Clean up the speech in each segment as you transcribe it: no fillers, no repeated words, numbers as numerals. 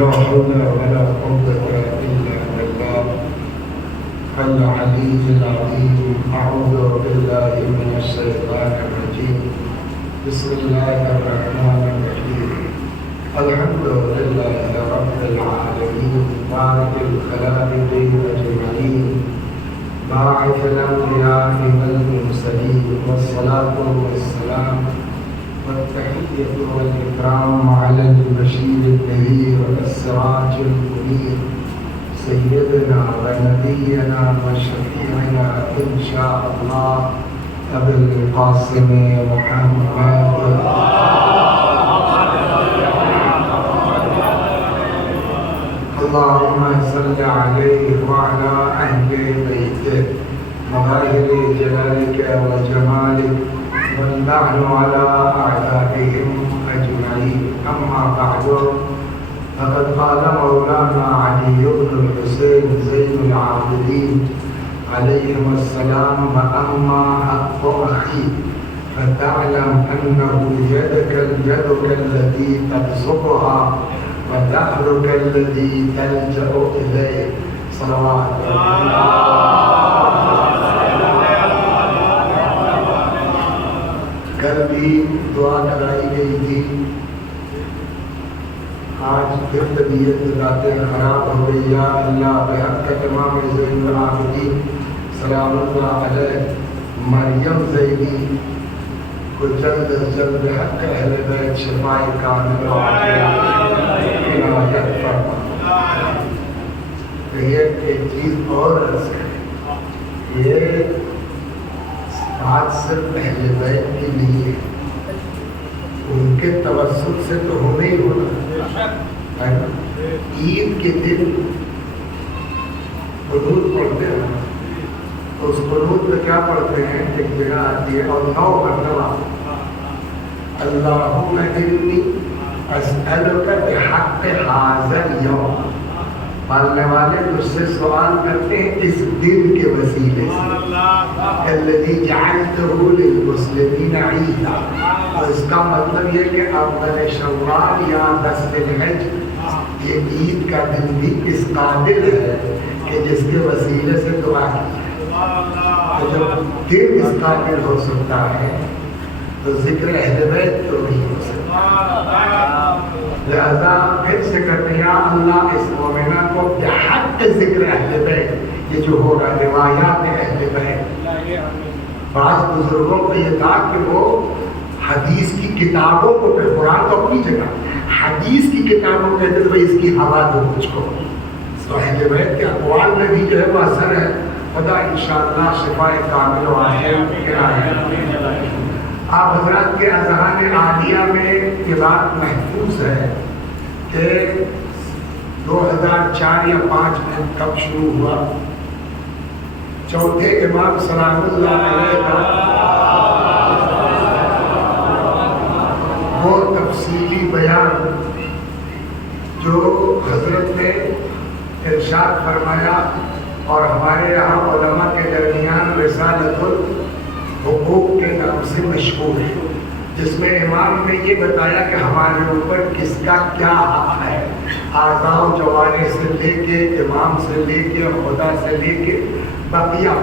لا حول ولا قوة إلا بالله العلي العظيم. أعوذ بالله من الشيطان الرجيم. بسم الله الرحمن الرحيم. الحمد لله رب العالمين مالك الخلائق أجمعين باعث الأنبياء والمرسلين والصلاة والسلام والتحية والإكرام على البشير النذير والسراج المنير سيدنا ونبينا وشفيعنا إن شاء الله أبي القاسم محمد اللهم صل عليه وعلى أهل بيته مظاهر جلالك وجمالك واللعن على أعدائهم أجمعين. أما بعد فقد قال مولانا علي بن الحسين زين العابدين عليهم السلام: وأما حق أخيك فتعلم أنه يدك التي تبسطها ودهرك الذي تلجأ إليه. صلوات کل بھی دعا کرائی گئی تھی. آج پھر طبیعت راتیں خراب ہو گئی. یا اللہ بحق تمام زین العابدین سلام اللہ علیہ مریم زینی کو جلد از جلد بحق اہل بیت شفاء کامل عنایت فرما. ایک چیز اور عرض کریں، یہ بات صرف اہل بیت کی نہیں ہے، ان کے توسط سے تو ہونا ہی ہونا ہے نا. عید کے دن قنوت پڑھتے ہیں، اس قنوت میں کیا پڑھتے ہیں؟ ایک جگہ آتی ہے اور 9 مرتبہ اللہم انی اسألک بحق ھذا اليوم. ماننے والے مجھ سے سوال کرتے ہیں اس دن کے وسیلے سے، الذی جعلتہ للمسلمین عیدا. اور اس کا مطلب یہ کہ اول شوال یا 10 ذی الحج یہ عید کا دن بھی اس قابل ہے کہ جس کے وسیلے سے دعا کی ہے. جب دن اس قابل ہو سکتا ہے تو ذکر اہل بیت تو نہیں ہو سکتا. لہذا پھر سے کہتے ہیں یا اللہ اس مومنہ کو بحق ذکر اہل بیت، یہ جو ہو رہا ہے روایات اہل بیت. بعض بزرگوں کو یہ تھا کہ وہ حدیث کی کتابوں کو، پھر قرآن تو اپنی جگہ، حدیث کی کتابوں کہتے تھے بھائی اس کی ہوا دو مجھ کو. تو اہل بیت کے اقوال میں بھی جو ہے وہ اثر ہے. خدا انشاءاللہ شفاء کامل و عاجل کرائے. آپ حضرات کے اذہان عالیہ میں یہ بات محفوظ ہے کہ 2004 یا 5 میں کب شروع ہوا، چوتھے امام سلام اللہ علیہ کا وہ تفصیلی بیان جو حضرت نے ارشاد فرمایا اور ہمارے یہاں علماء کے درمیان رسالۃ الحقوق کے نام سے مشہور ہے، جس میں امام نے یہ بتایا کہ ہمارے اوپر کس کا کیا حق ہے، اعضاء و جوارح سے لے کے امام سے لے کے خدا سے لے کے بقیہ.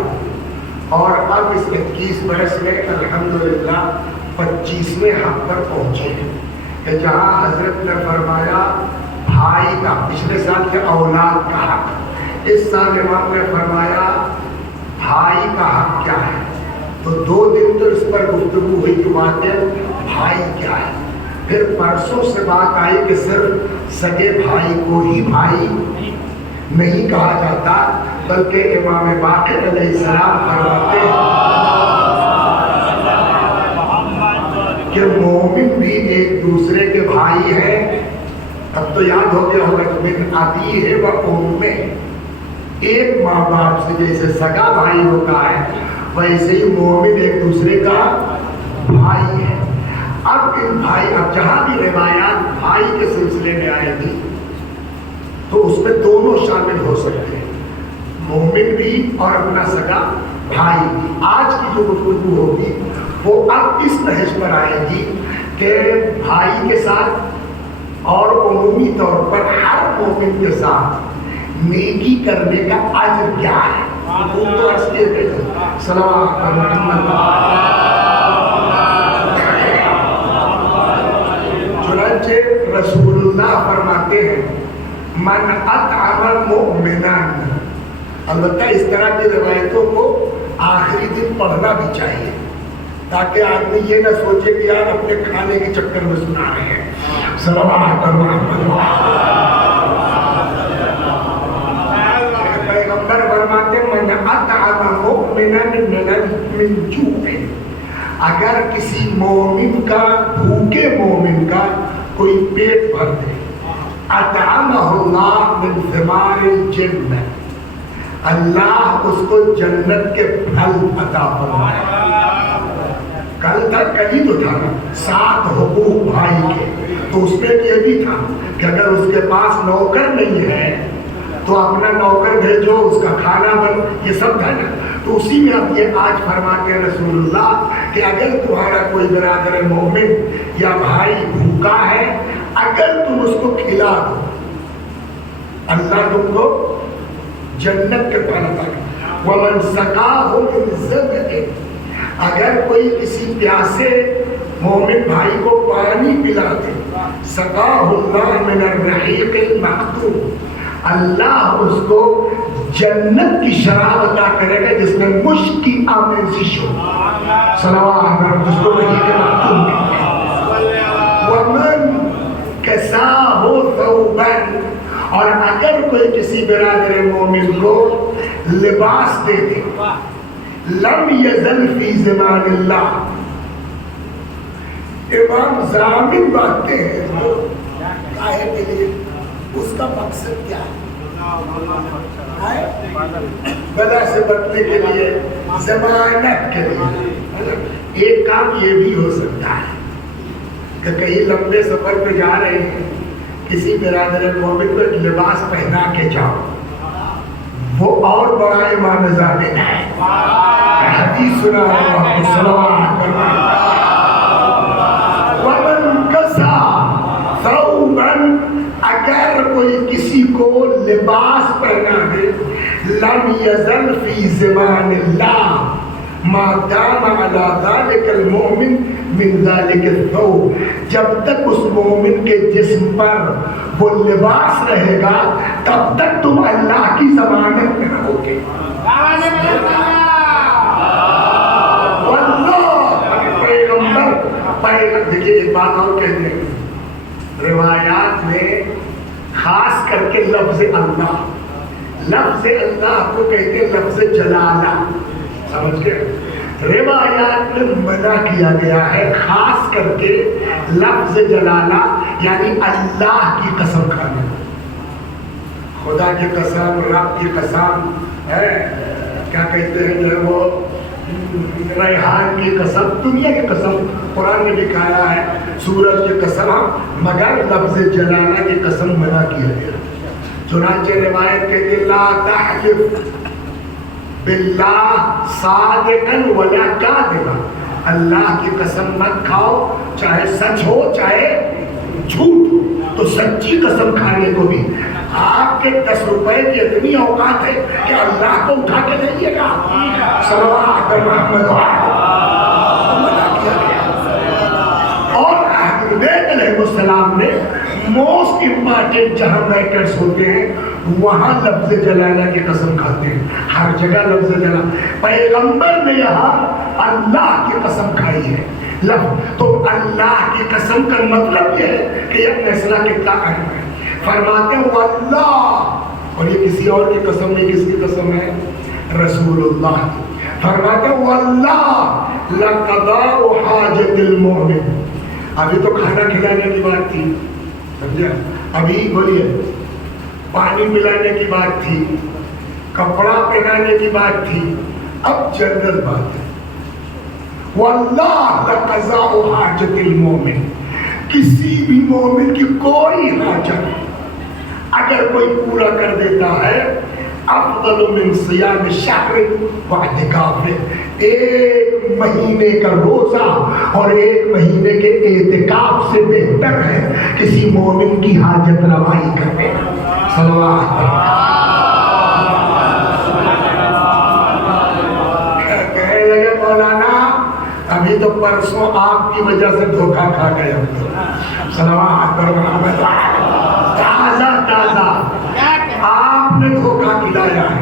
اور اب اس 21 برس میں الحمدللہ 25ویں حق پر پہنچے ہیں کہ جہاں حضرت نے فرمایا بھائی کا، پچھلے سال کے اولاد کا حق، اس سال امام نے فرمایا بھائی کا حق کیا ہے. تو 2 دن تو اس پر گفتگو ہوئی کہ واقع بھائی کیا ہے. پھر پرسوں سے بات آئی کہ صرف سگے بھائی کو ہی بھائی نہیں کہا جاتا، بلکہ امام باقر علیہ السلام فرماتے ہیں کہ مومن بھی ایک دوسرے کے بھائی ہیں. اب تو یاد ہو گیا ہوگا تمہیں، آتی ہے وہ قوم میں ایک ماں باپ سے جیسے سگا بھائی ہوتا ہے ویسے ہی مومن ایک دوسرے کا بھائی ہے۔ اب ان بھائی، اب جہاں بھی روایات بھائی کے سلسلے میں آئے گی تو اس میں دونوں شامل ہو سکتے ہیں، مومن بھی اور اپنا سگا بھائی بھی۔ آج کی جو گفتگو ہوگی وہ اب اس نہج پر آئے گی کہ بھائی کے ساتھ اور عمومی طور پر ہر مومن کے ساتھ نیکی کرنے کا اجر کیا ہے۔ چنانچہ رسول اللہ فرماتے ہیں من اطعم مؤمنا، البتہ اس طرح کی روایتوں کو آخری دن پڑھنا بھی چاہیے تاکہ آدمی یہ نہ سوچے کہ یار اپنے کھانے کے چکر میں سنا رہے ہیں۔ پیغمبر فرماتے من اطعم مؤمنا من جوع، اگر کسی مومن کا، بھوکے مومن کا کوئی پیٹ بھر دے، اطعمہ اللہ من ثمار الجنہ، اللہ اس کو جنت کے پھل عطا فرمائے۔ کل ہی تو تھا 7 حقوق بھائی کے، تو اس میں یہ بھی تھا کہ اگر اس کے پاس نوکر نہیں ہے تو اپنا نوکر بھیجو، اس کا کھانا بن، یہ سب تھا نا۔ تو اسی میں اب یہ آج فرماتے ہیں رسول اللہ کہ اگر تمہارا کوئی برادر مومن یا بھائی بھوکا ہے، اگر تم اس کو کھلا دو، اللہ تم کو جنت کے پھل عطا کرے۔ وَمَنْ سَقَاهُ مِنْ زَمْءٍ، اگر کوئی کسی پیاسے مومن بھائی کو پانی پلا دے، سَقَاهُ اللَّهُ مِنَ الرَّحِيقِ الْمَخْتُومِ، اللہ اس کو جنت کی شراب عطا کرے گا جس میں مشک کی آمیزش ہو۔ صلوات، جس کو رحیق مختوم کہتے ہیں۔ وَمَنْ كَسَاهُ ثَوْبًا، اور اگر کوئی کسی برادر مومن کو لباس دے دے، لم یزل فی زمان اللہ، امام ضامن باتیں ہیں کاہے کے لیے، اس کا مقصد کیا ہے؟ بلا سے بچنے کے لیے، ضمانت کے لیے۔ ایک کام یہ بھی ہو سکتا ہے کہ کہیں لمبے سفر پہ جا رہے ہیں، کسی برادر مومن کو ایک لباس پہنا کے جاؤ، وہ اور بڑا امام ضامن ہے، حدیث سنا رہا ہوں، صلوات کرنا۔ وَمَنْ كَسَى ثَوْبًا، اگر کوئی کسی کو لباس پہنا دے، لم یزل فی زمان اللہ ما دام علی ذلک المؤمن من ذلک الثوب، جب تک اس مومن کے جسم پر وہ لباس رہے گا تب تک تم اللہ کی ضمانت میں رہو گے۔ پیغمبر دیکھیے ایک بات اور کہتے ہیں، روایات میں خاص کر کے لفظ اللہ، لفظ اللہ کو کہتے ہیں لفظ جلالہ، سمجھ گئے؟ روایات میں منع کیا گیا ہے خاص کر کے لفظ جلالہ، یعنی اللہ کی قسم کھانے، خدا کی قسم، رب کی قسم ہے، کیا کہتے ہیں جو ہے وہ ریحان کی قسم، دنیا کی قسم قرآن میں لکھایا ہے، سورج کی قسم، مگر لفظ جلالہ کی قسم منع کیا گیا۔ چنانچہ روایت کہتے ہیں لا تحلف باللہ صادقا ولا کاذبا، اللہ کی قسم مت کھاؤ چاہے سچ ہو چاہے جھوٹ ہو، تو سچی قسم کھانے کو بھی آپ کے 10 روپے کی اتنی اوقات ہے کہ اللہ کو اٹھا کے دئیے گا، صلوات محمد منع کیا گیا۔ اور حضرت علیہ السلام نے موسٹ امپارٹنٹ جہاں میٹرز ہوتے ہیں وہاں لفظ جلالہ کی قسم کھاتے ہیں، ہر جگہ لفظ جلالہ، پیغمبر نے یہاں اللہ کی قسم کھائی ہے لفظ، تو اللہ کی قسم کا مطلب یہ ہے کہ یہ فیصلہ کتنا اہم ہے۔ فرماتے ہیں واللہ، اور یہ کسی اور کی قسم نہیں، کس کی قسم ہے؟ رسول اللہ کی۔ فرماتے ہیں واللہ لقضاء حاجت المؤمن، ابھی تو کھانا کھلانے کی بات تھی، سمجھا؟ ابھی بولیے پانی پلانے کی بات تھی، کپڑا پہنانے کی بات تھی، اب جنرل بات ہے. واللہ لقضاء حاجت المومن، کسی بھی مومن کی کوئی حاجت اگر کوئی پورا کر دیتا ہے افضل من صیام شہر واعتکاف، ایک مہینے کا روزہ اور ایک مہینے کے اعتکاف سے بہتر ہے کسی مومن کی حاجت روائی کرنے. صلوات کہنے لگے مولانا ابھی تو پرسوں آپ کی وجہ سے دھوکہ کھا گئے ہم تو. صلوات پر محمد، تازہ تازہ آپ نے دھوکہ کھلایا ہے.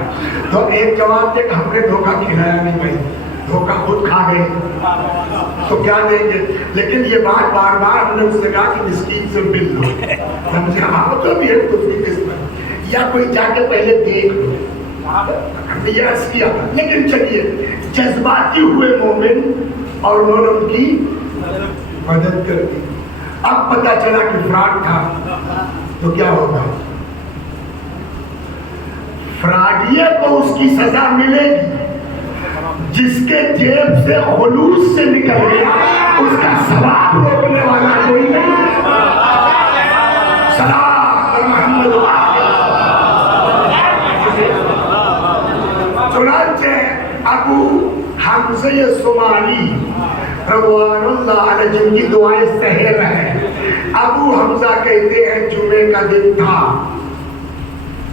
تو ایک جواب دے کہ ہم نے دھوکہ کھلایا نہیں بھائی، دھوکہ خود کھا گئے تو کیا دیں گے. لیکن یہ بات بار بار ہم نے اس سے کہا کہ مسکین سے مل لو، سمجھے. ہاں تو بھی ہے تو اس کی قسمت، یا کوئی جا کے پہلے دیکھ لو، یہ عرض کیا. لیکن چلیے جذباتی ہوئے مومن اور انہوں نے ان کی مدد کر دی. اب پتہ چلا کہ فراڈ تھا تو کیا ہوگا؟ فراڈیے کو اس کی سزا ملے گی، جس کے جیب سے خلوص سے نکل گیا اس کا ثواب روکنے والا کوئی نہیں. سلام محمد. چنانچہ ابو حمزہ صومالی رضوان اللہ علیہ جن کی دعائیں سحر ہیں، ابو حمزہ کہتے ہیں جمعے کا دن تھا،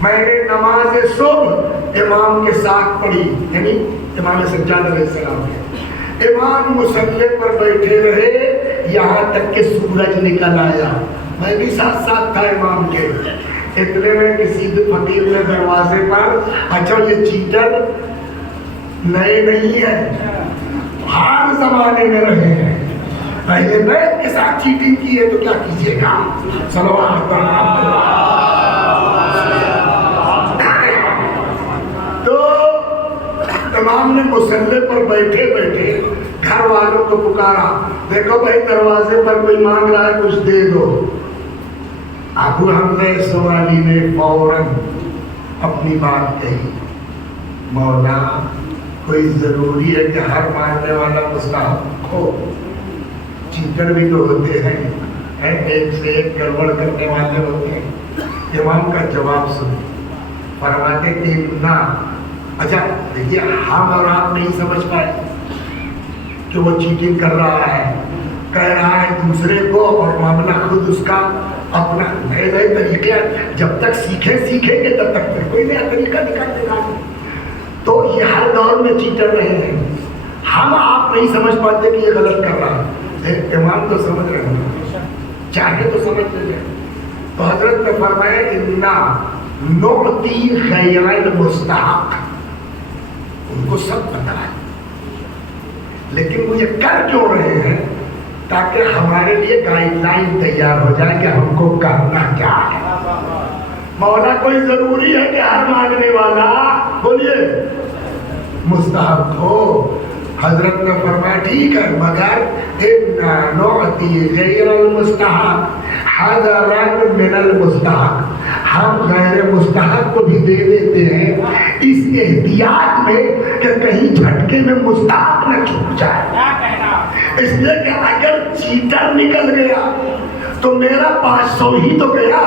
میں نے نماز صبح امام کے ساتھ پڑھی، یعنی امام سجاد علیہ السلام کے. امام مصلی پر بیٹھے رہے یہاں تک کہ سورج نکل آیا، میں بھی ساتھ ساتھ تھا امام کے. اتنے میں کسی فقیر نے دروازے پر، اچھا یہ چیٹر نئے نہیں ہے، ہر زمانے میں رہے ہیں، پہلے بیت کے ساتھ چیٹنگ کی ہے تو کیا کیجیے گا. صلوات پر محمد. تو امام نے مصلی پر بیٹھے بیٹھے گھر والوں کو پکارا، دیکھو بھائی دروازے پر کوئی مانگ رہا ہے کچھ دے دو. ابو حمزہ صومالی نے فوراً اپنی بات کہی، مولا کوئی ضروری ہے کہ ہر مانگنے والا مستحق ہو؟ چیٹر بھی تو ہوتے ہیں، ایک سے ایک گڑبڑ کرنے والے ہوتے ہیں. امام کا جواب سن، فرماتے کہ نہ. اچھا دیکھیے ہم اور آپ نہیں سمجھ پائے کہ وہ چیٹنگ کر رہا ہے، کہہ رہا ہے دوسرے کو اور معاملہ خود اس کا اپنا نئے نئے طریقے. جب تک سیکھیں گے تب تک پھر کوئی نیا طریقہ نکال دے گا. تو یہ ہر دور میں چیٹر رہے ہیں، ہم آپ نہیں سمجھ پاتے کہ یہ غلط کر رہا ہے. امام تو سمجھ رہے ہیں، چاہے تو سمجھ لیں. تو حضرت نے فرمایا انا نعطی غیر المستحق، ان کو سب پتا ہے لیکن وہ یہ کر کیوں رہے ہیں؟ تاکہ ہمارے لیے گائیڈ لائن تیار ہو جائے کہ ہم کو کرنا کیا ہے. مولا کوئی ضروری ہے کہ ہر مانگنے والا بولیے مستحق ہو؟ حضرت نے فرمایا ٹھیک ہے، مگر انا نعطی غیر المستحق حذرا من المستحق، ہم غیر مستحق کو بھی دے دیتے ہیں اس احتیاط میں کہ کہیں جھٹکے میں مستحق نہ چھوٹ جائے. اس لیے کہ اگر چیٹر نکل گیا تو میرا 500 ہی تو گیا،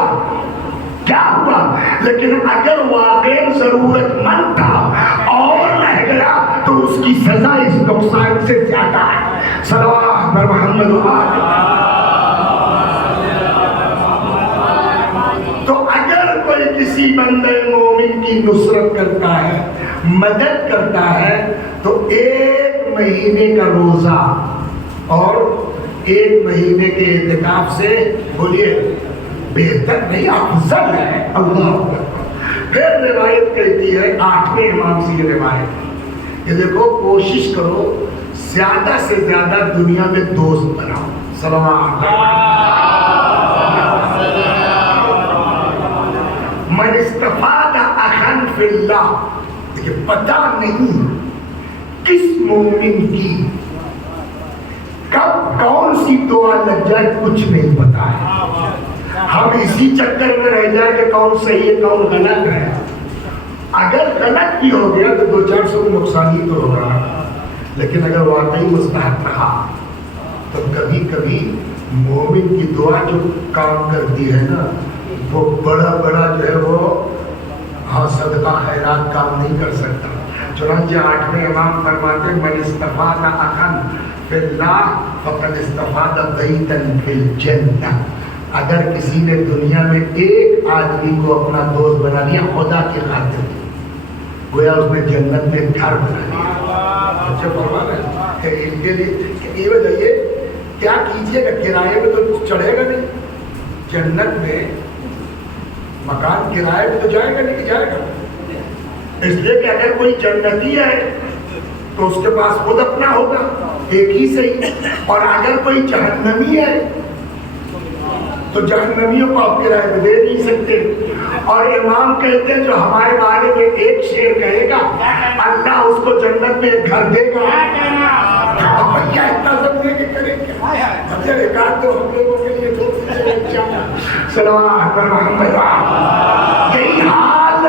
کیا ہوا؟ لیکن اگر واقعی ضرورت مند تھا اور رہ گیا تو اس کی سزا اس نقصان سے زیادہ ہے. صلوات پر محمد. تو اگر کوئی کسی بندے مومن کی نصرت کرتا ہے، مدد کرتا ہے، تو 1 مہینے کا روزہ اور 1 مہینے کے اعتکاف سے بولیے بہتر نہیں، افضل ہے. اللہ اکبر. پھر روایت کہتی ہے 8ویں امام سے یہ روایت، یہ دیکھو کوشش کرو زیادہ سے زیادہ دنیا میں دوست بناؤ. صلوات. من استفاد اخن فی اللہ، دیکھیں پتہ نہیں کس مومن کی کب کون سی دعا لگ جائے، کچھ نہیں پتا ہے. ہم اسی چکر میں رہ جائیں کہ کون صحیح ہے کون غلط ہے. اگر غلط بھی ہو گیا تو 200-400 کو نقصان ہی تو ہوگا, لیکن اگر واقعی مستحق رہا تو کبھی کبھی مومن کی دعا جو کام کرتی ہے نا, وہ بڑا جو ہے وہ صدقہ خیرات کام نہیں کر سکتا. چنانچہ 8ویں امام فرماتے ہیں من استفاد اخن فی اللہ فقد استفاد بیتا فی الجنہ. اگر کسی نے دنیا میں ایک آدمی کو اپنا دوست بنا لیا خدا کی خاطر, گویا اس نے جنت میں گھر بنا لیا. اچھا فرمانا کہ ان کے لیے یہ بتائیے کیا کیجیے گا, کرائے میں تو چڑھے گا نہیں, جنت میں مکان کرائے میں تو جائے گا نہیں کہ جائے گا. اس لیے کہ اگر کوئی جنتی ہے تو اس کے پاس خود اپنا ہوگا ایک ہی صحیح, اور اگر کوئی جہنمی ہے تو جہنمیوں کو آپ کرائے میں دے نہیں سکتے. اور امام کہتے ہیں جو ہمارے بارے میں ایک شعر کہے گا اللہ اس کو جنت میں ایک گھر دے گا. بھیا اتنا سب لے کے کریں کیا, ایک آدھ تو ہم لوگوں کے لیے صلوات پر محمد. یہی حال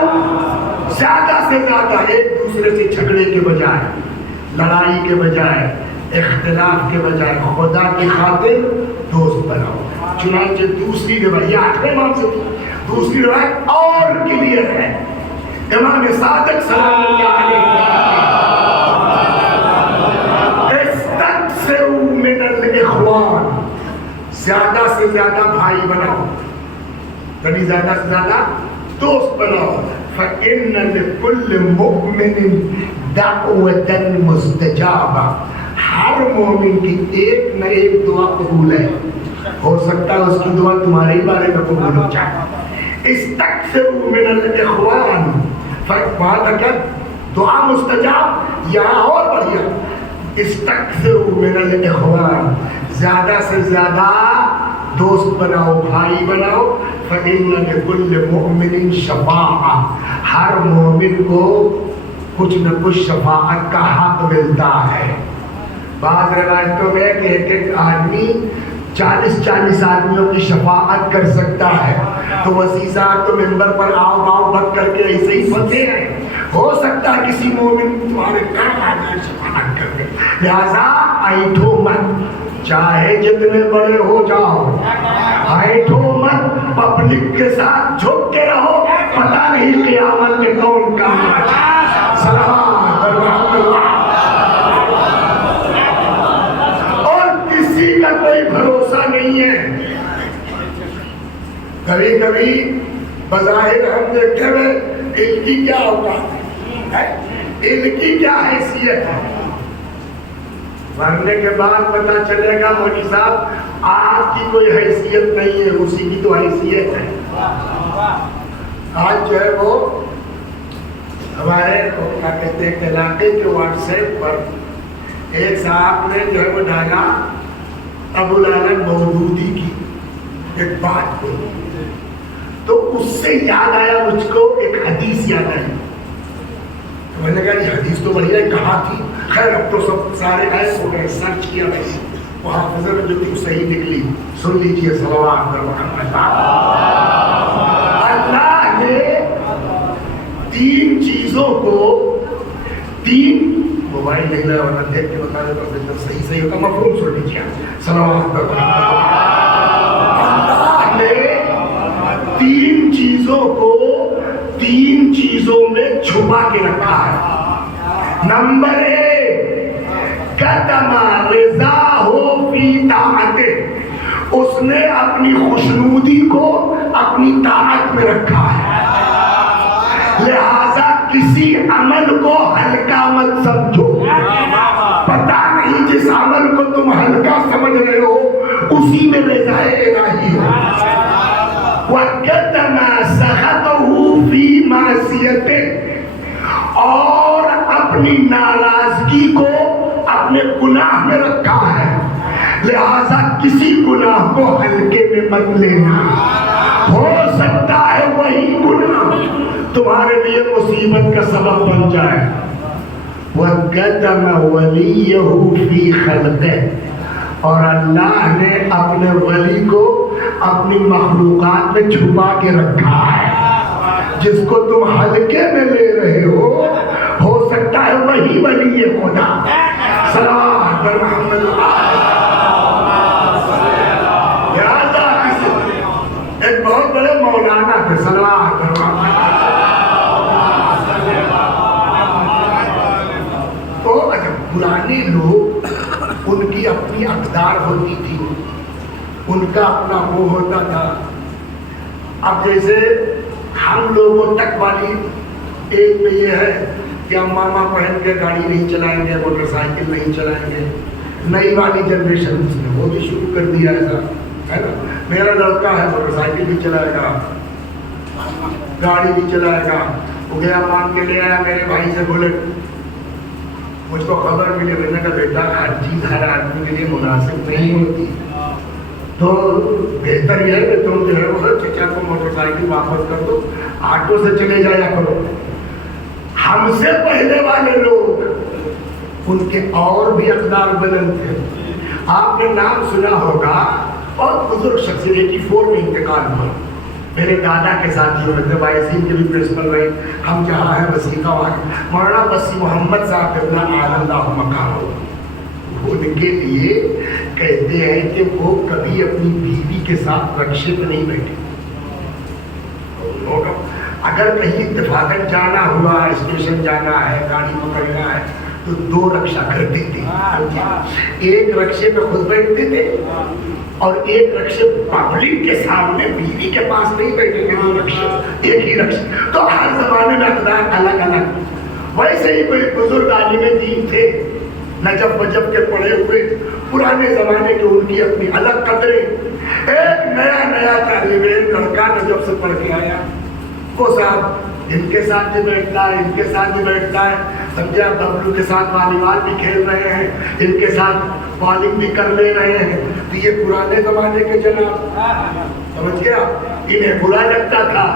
زیادہ سے زیادہ ایک دوسرے سے جھگڑے کے بجائے, لڑائی کے بجائے, اختلاف کے بجائے خدا کی خاطر دوست بناؤ. چنانچہ دوسری روایت, یہ 8ویں امام سے دوسری روایت اور کلیئر ہے. امام صادق سلام اللہ علیہ استکثروا من الاخوان, زیادہ سے زیادہ بھائی بناؤ, یعنی زیادہ سے زیادہ دوست بناؤ. فَإِنَّ لِكُلِّ مُؤْمِنٍ دَعْوَةً مُسْتَجَابَةً, ہر مومن کی ایک نہ ایک دعا قبول ہے. ہو سکتا ہے اس کی دعا تمہارے ہی بارے میں قبول ہو جائے. استکثروا من الاخوان, بات کیا دعا مستجاب یا اور بڑھیا. استکثروا من الاخوان, زیادہ سے زیادہ دوست بناؤ, بھائی بناؤ. فَإِنَّ لِكُلِّ مُؤْمِنٍ شَفَاعَةً, ہر مومن کو کچھ نہ کچھ شفاعت کا حق ملتا ہے. بعض روایتوں میں کہ ایک آدمی 40 آدمیوں کی شفاعت کر سکتا ہے. تو وسیع صاحب تو ممبر پر آؤ باؤ بک کر کے ایسے ہی پھنسے ہیں, ہو سکتا ہے کسی مومن تمہارے کام آ جائے شفاعت کرنے. لہذا ایٹھو مت, چاہے جتنے بڑے ہو جاؤ, ایٹھو مت, پبلک کے ساتھ جھک کے رہو, پتہ نہیں قیامت میں کون کام آ جائے. سلام اللہ. کا کوئی بھروسہ نہیں ہے. کبھی کبھی بظاہر ہم دیکھتے ہوئے ان کی کیا اوقات ہے, ان کی کیا حیثیت ہے, مرنے کے بعد پتہ چلے گا مولوی صاحب آپ کی کوئی حیثیت نہیں ہے, اسی کی تو حیثیت ہے. آج جو ہے وہ ہمارے کیا کہتے ہیں علاقے کے واٹس ایپ پر ایک صاحب نے جو ہے وہ ڈالا ابو العالم مودودی کی ایک بات کو, تو اس سے یاد آیا مجھ کو ایک حدیث یاد آئی. میں نے کہا یہ حدیث تو بڑھیا ہے, کہاں تھی؟ خیر اب تو سب سارے ایس ہو گئے, سرچ کیا ویسے وہ حافظہ میں جو تھی وہ صحیح نکلی. سن لیجیے صلوات پر محمد. اللہ نے 3 چیزوں کو, 3 موبائل نہیں لگا ورنہ دیکھ کے بتا دیتا ہوں صحیح ہوگا, مفہوم سن لیجیے صلوات پر محمد. اللہ نے 3 چیزوں کو 3 چیزوں میں چھپا کے رکھا ہے. نمبر 1 کتما رضاہ فی طاعتہ, اس نے اپنی خوشنودی کو اپنی طاعت میں رکھا ہے. لہذا کسی عمل کو ہلکا مت سمجھو. پتہ نہیں جس عمل کو تم ہلکا سمجھ رہے ہو اسی میں رضا الہی ہے. وَكَتَمَا سَخَطَهُ فِي مَعْصِيَتِهِ, اور اپنی ناراضگی کو اپنے گناہ میں رکھا ہے. لہذا کسی گناہ کو ہلکے میں مت لینا. ہو سکتا ہے وہی گناہ تمہارے لیے مصیبت کا سبب بن جائے. وَكَتَمَ وَلِيَّهُ فِي خَلْقِهِ, اور اللہ نے اپنے ولی کو اپنی مخلوقات میں چھپا کے رکھا ہے. جس کو تم ہلکے میں لے رہے ہو سکتا ہے وہی ولی خدا. صلوات بر محمد. ایک بہت بڑے مولانا تھے. صلوات بر محمد. تو پرانے لوگ ان کی اپنی اقدار ہوتی تھی, ان کا اپنا وہ ہوتا تھا. اب جیسے ہم لوگوں تک والی ایج میں یہ ہے کہ ہم ماما پہن کے گاڑی نہیں چلائیں گے, موٹر سائیکل نہیں چلائیں گے. نئی والی جنریشن نے وہ بھی شروع کر دیا ایسا ہے نا. میرا لڑکا ہے موٹر سائیکل بھی چلائے گا, گاڑی بھی چلائے گا. وہ گیا مان کے لے آیا میرے بھائی سے بولٹ. مجھ کو خبر ملی, میں نے کہا بیٹا ہر چیز ہر آدمی کے لیے مناسب نہیں ہوتی, تو بہتر یہ ہے کہ تم جو ہے وہ چچا کو موٹر سائیکل واپس کر دو, آٹو سے چلے جایا کرو. ہم سے پہلے والے لوگ ان کے اور بھی اقدار بلند تھے. آپ نے نام سنا ہوگا, اور بزرگ شخص 84 میں انتقال ہوا. میرے دادا کے ساتھ یہ وائسین کے بھی پرنسپل رہے. ہم جہاں ہیں وسیقہ وہاں مولانا وسیم محمد صاحب اپنا اللہ مقام. ان کے لیے کہتے ہیں کہ وہ کبھی اپنی بیوی کے ساتھ رکشے پہ نہیں بیٹھے. اگر کہیں اتفاقاً جانا ہوا, اسٹیشن جانا ہے, گاڑی پکڑنا ہے, تو 2 رکشہ کرتے تھے. ایک رکشے پہ خود بیٹھتے تھے اور ایک رکشے پبلک کے سامنے, بیوی کے پاس نہیں بیٹھے گے. 2 رکشے ایک ہی رکشے. تو ہر زمانے میں اقدار الگ الگ. ویسے ہی کوئی بزرگ عالم دین تھے نجف وجب کے پڑھے ہوئے, پرانے زمانے کے, ان کی اپنی الگ قدریں. ایک نیا طالب علم لڑکا نجف سے پڑھ کے آیا, وہ صاحب ان کے ساتھ بھی بیٹھتا ہے, ان کے ساتھ بھی بیٹھتا ہے, سمجھا. ببلو کے ساتھ والی بال بھی کھیل رہے ہیں, ان کے ساتھ بالنگ بھی کر لے رہے ہیں. تو یہ پرانے زمانے کے جناب, سمجھ گیا. انہیں برا لگتا تھا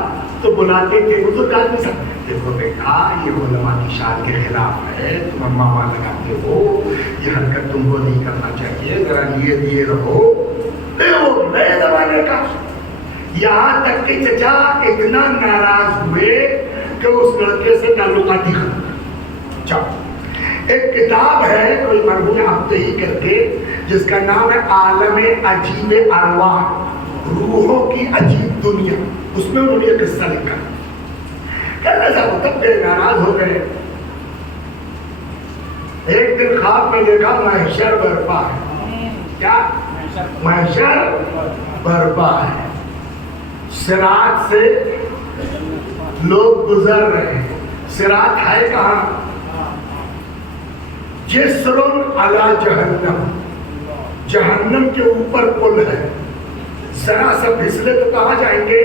تو بلاتے تھے بزرگ آدمی صاحب, دیکھو بیٹا یہ علماء کی شان کے خلاف ہے, تم ماما لگاتے ہو, یہ حرکت تم کو نہیں کرنا چاہیے, ذرا لیے رہو. وہ نئے زمانے کا. یہاں تک کہ چچا اتنا ناراض ہوئے کہ اس لڑکے سے تعلقات ہی ختم. ایک کتاب ہے کوئی مرحوم ہفتے ہی کر کے, جس کا نام ہے عالم عجیب ارواح, روحوں کی عجیب دنیا. اس میں انہوں نے یہ قصہ لکھا. کہنا صاحب تب گئے, ناراض ہو گئے. ایک دن خواب میں دیکھا محشر برپا ہے. کیا محشر برپا ہے, صراط سے لوگ گزر رہے ہیں. صراط ہے کہاں؟ جسر علی جہنم, جہنم کے اوپر پل ہے. ذرا سا پھسلے تو کہاں جائیں گے؟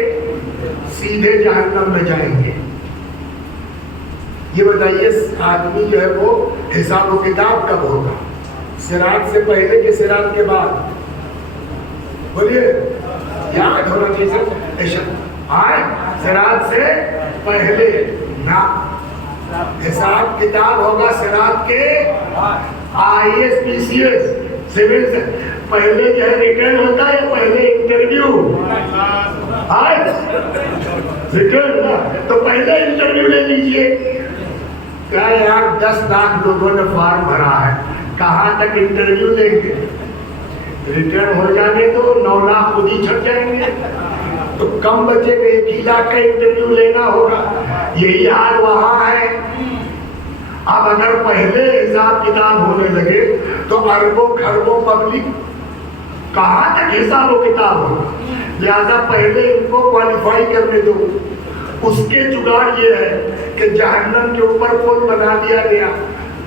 سیدھے جہنم میں جائیں گے. یہ بتائیے آدمی جو ہے وہ حساب و کتاب کب ہوگا؟ صراط سے پہلے کہ صراط کے بعد؟ بولیے, یاد ہونا چاہیے. صراط سے پہلے نہ, حساب کتاب ہوگا صراط کے IAS PCS سول سے پہلے جو ہے ریٹرن ہوتا ہے, پہلے انٹرویو. ریٹرن تو پہلے انٹرویو لے لیجئے. کیا یار 10 لاکھ لوگوں نے فارم بھرا ہے, کہاں تک انٹرویو لیں گے؟ ریٹرن ہو جانے تو 9 لاکھ خود ہی چھٹ جائیں گے. تو کم بچے کے 1 لاکھ کا انٹرویو لینا ہوگا. یہی حال وہاں ہے. اب اگر پہلے حساب کتاب ہونے لگے تو اربوں کھربوں پبلک کہاں تک حساب و کتاب ہوگا. لہذا پہلے ان کو کوالیفائی کرنے دو. اس کے جگاڑ یہ ہے کہ جہنم کے اوپر پل بنا دیا گیا,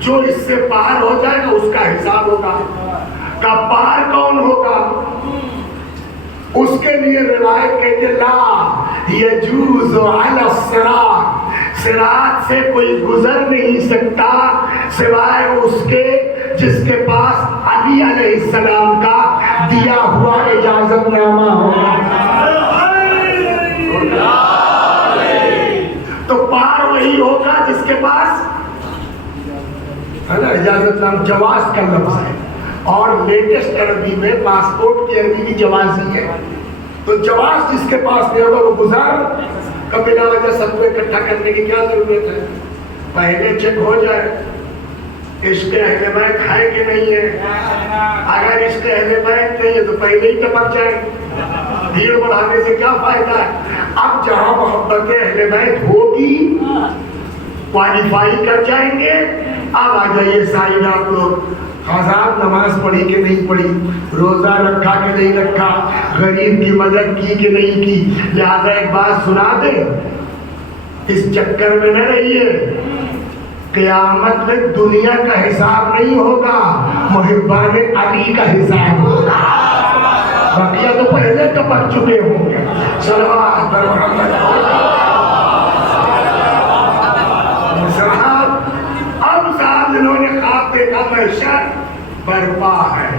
جو اس سے پار ہو جائے گا اس کا حساب ہوگا. کا پار کون ہوگا؟ اس کے لیے روایت کہتے لا یجوز علی الصراط, صراط سے کوئی گزر نہیں سکتا سوائے اس کے جس کے پاس علی علیہ السلام کا دیا ہوا اجازت نامہ ہوگا. تو پار وہی ہوگا جس کے پاس ہے نا اجازت نامہ. جواز کا لفظ ہے, اور لیٹسٹ عربی میں پاسپورٹ کی عربی بھی جوازی ہے. تو جواز جس کے پاس نہیں ہوگا وہ گزار کا بلا وجہ سب کو اکٹھا کرنے کی کیا ضرورت ہے؟ پہلے چیک ہو جائے عشق اہل بیت ہے کہ نہیں ہے. اگر عشق اہل بیت نہیں ہے تو پہلے ہی ٹپک جائے. بھیڑ بڑھانے سے کیا فائدہ ہے؟ اب جہاں محبت اہل بیت ہوگی کوالیفائی کر جائیں گے. اب آ جائیے سائن آپ لوگ. حضرات نماز پڑھی کہ نہیں پڑھی, روزہ رکھا کہ نہیں رکھا, غریب کی مدد کی کہ نہیں کی. لہذا ایک بات سنا دیں, اس چکر میں نہ رہیے. قیامت میں دنیا کا حساب نہیں ہوگا, محبان علی کا حساب ہوگا. بقیہ تو پہلے ٹپک چکے ہوں گے. صلوات بر محمد. اب صاحب انہوں نے خواب دیکھا محشر برپا ہے.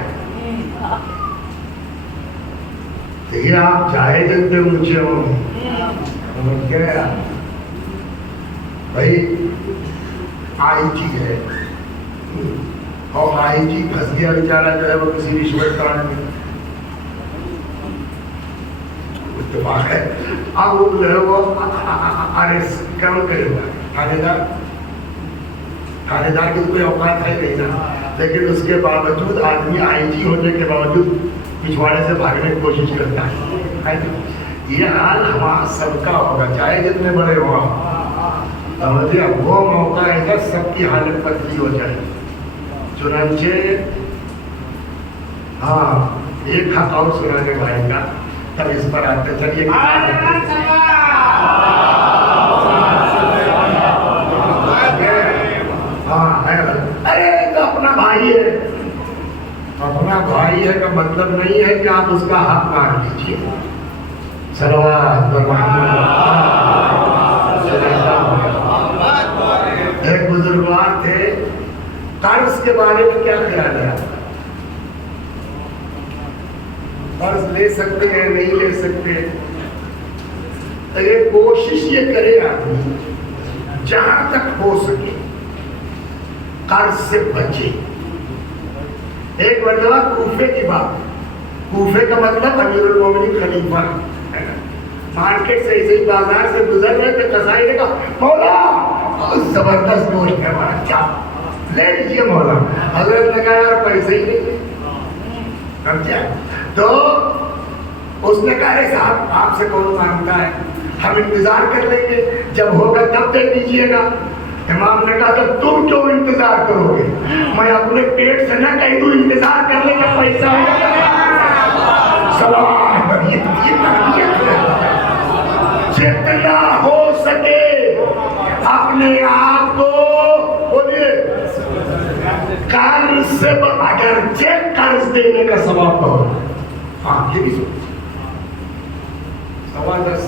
دیکھیے آپ چاہے جتنے اونچے ہوں سمجھ گئے بھائی, آئی جی ہے اور آئی جی پھنس گیا بیچارہ جو ہے وہ کسی رشوت کانڈ میں. اتفاق ہے اب وہ جو ہے وہ ارسٹ کم کرے گا. تھانے دار کی کوئی اوقات ہے نہیں نا, لیکن اس کے باوجود آدمی آئی جی ہونے کے باوجود پچھواڑے سے بھاگنے کی کوشش کرتا ہے. یہ حال ہمارا سب کا ہوگا چاہے جتنے بڑے ہو. سمجھے وہ موقع ہے جب سب کی حالت بدلی ہو جائے. چنانچہ ہاں ایک حق اور سنانے بھائی کا, تب اس پر آتے چلیے. ارے تو اپنا بھائی ہے, اپنا بھائی ہے کا مطلب نہیں ہے کہ آپ اس کا حق مار لیجیے. صلوات بر محمد. ایک بزرگوار تھے, قرض کے بارے میں کیا خیال ہے آپ کا؟ قرض لے سکتے ہیں نہیں لے سکتے؟ اگر کوشش یہ کرے آدمی جہاں تک ہو سکے قرض سے بچے. ایک مرتبہ کوفے کی بات, کوفے کا مطلب امیر المومنین خلیفہ, مارکیٹ سے ایسے ہی بازار سے گزر رہے تھے, قصائی نے کہا مولا زبردست گوشت ہے ہمارا, کیا لے لیجیے مولا. حضرت نے کہا یار پیسے ہی نہیں سمجھا. تو اس نے کہا صاحب آپ سے کون مانگتا ہے, ہم انتظار کر لیں گے, جب ہوگا تب دے دیجیے گا. امام نے کہا تو تم کیوں انتظار کرو گے, میں اپنے پیٹ سے نہ کہہ دوں انتظار کر لیں گے پیسہ ہوگا. سلام یہ تربیت ہے. جتنا ہو سکے اپنے آپ کو بولیے قرض سے, اگر چیک قرض دینے کا ثواب ہو. ہاں یہ بھی سوچ 10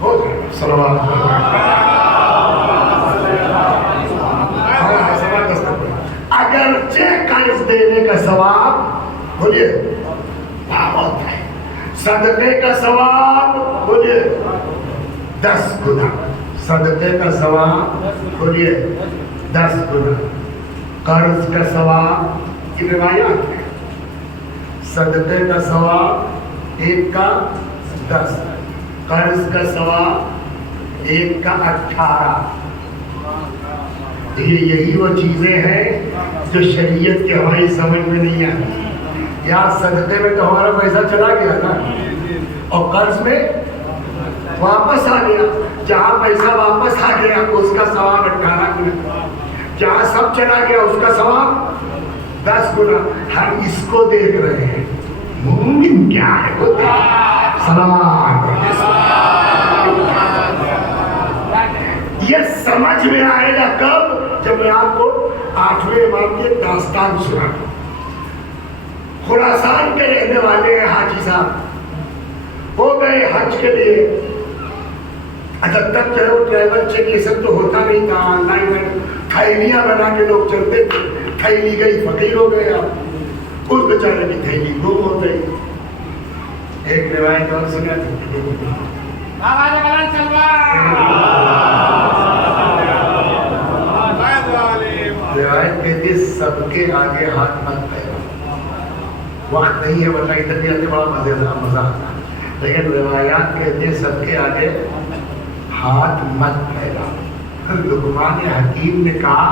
ہو جائے. سلام اگر چیک قرض دینے کا ثواب بولیے بہت ہے, صدقے کا ثواب بولیے 10 گنا, صدقے کا ثواب بولیے 10 گنا. قرض کا ثواب کی روایات ہے, صدقے کا ثواب 1 کا 10, قرض کا ثواب 1 کا 18. یہی وہ چیزیں ہیں جو شریعت کی ہماری سمجھ میں نہیں آتی. یار صدقے میں تو ہمارا پیسہ چلا گیا نا, اور قرض میں واپس آ گیا. جہاں پیسہ واپس آ گیا اس کا ثواب 18 گنا, جہاں سب چلا گیا اس کا ثواب 10 گنا. ہم اس کو دیکھ رہے ہیں, مومن کیا ہے وہ سلام. یہ سمجھ میں آئے گا کب, جب میں آپ کو 8ویں امام کی داستان سنا. خراسان کے رہنے والے ہیں حاجی صاحب, ہو گئے حج کے لیے. جب تک جو ہے وہ ٹریول چیک یہ سب تو ہوتا نہیں تھا, آن لائن تھیلیاں بنا کے لوگ چلتے تھے. تھیلی گئی فقیر ہو گئے, آپ اس بیچارے کی تھیلی گم ہو گئی. ایک روایت اور سنا روایت کہتی سب کے آگے ہاتھ مت پھیلاؤ. وقت نہیں ہے ورنہ ادھر بھی آتے بڑا مزہ آتا. لیکن روایات کہتے ہیں سب کے آگے ہاتھ مت پھیلا. لقمان حکیم نے کہا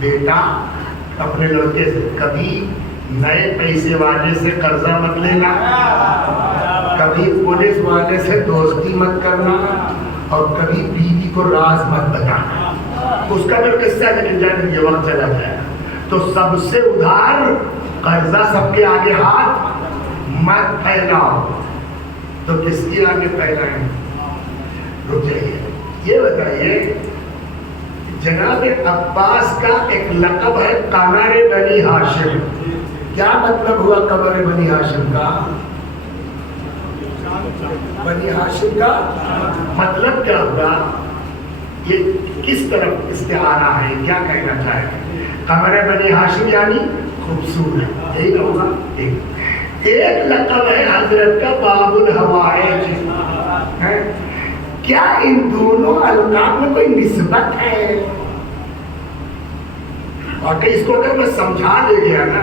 بیٹا اپنے لڑکے سے کبھی نئے پیسے والے سے قرضہ مت لینا, کبھی پولیس والے سے دوستی مت کرنا, اور کبھی بیوی کو راز مت بتانا. اس کا بھی قصہ ہے لیکن جب یہ وقت چلا گیا تو سب سے ادھار قرضہ سب کے آگے ہاتھ مت پھیلاؤ. تو کس کی آگے پھیلائیں؟ رک جائیے, یہ بتائیے جناب عباس کا ایک لقب ہے قمر بنی ہاشم. کیا مطلب ہوا قمر بنی ہاشم کا؟ بنی ہاشم کا مطلب کیا ہوا؟ یہ کس طرف استعارہ ہے, کیا کہنا چاہے؟ قمر بنی ہاشم یعنی خوبصورت, یہی نہ ہوگا. ایک لقب ہے حضرت کا باب الحوائج. کیا ان دونوں القاب میں کوئی نسبت ہے؟ اور اس کو اگر میں سمجھا دے گیا نا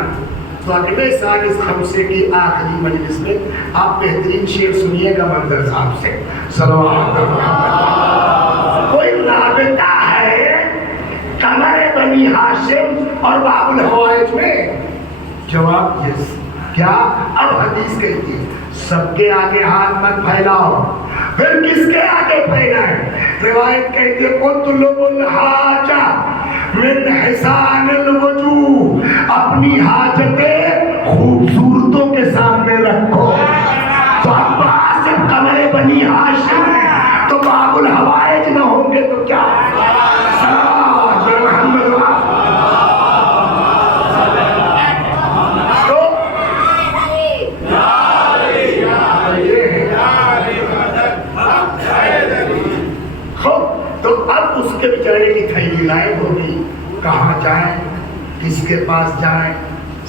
تو اگلے سال اس خمسے کی آخری مجلس میں آپ بہترین شعر سنیے گا منظر صاحب سے. صلوات اللہ. کوئی رابطہ ہے قمر بنی ہاشم اور باب الحوائج میں؟ جواب یس. کیا؟ اب حدیث کہتی ہے سب کے آگے ہاتھ مت پھیلاؤ. پھر کس کے آگے پھیلائیں؟ روایت کہتی ہے اطلب الحاجہ من حسان الوجوہ, اپنی حاجتیں خوبصورتوں کے سامنے رکھو. تو عباس قمر بنی ہاشم ہے تو باب الحوائج نہ ہوں گے تو کیا؟ تو اب اس کے بیچارے کی تھیلی لائق ہوگی, کہاں جائیں, کس کے پاس جائیں؟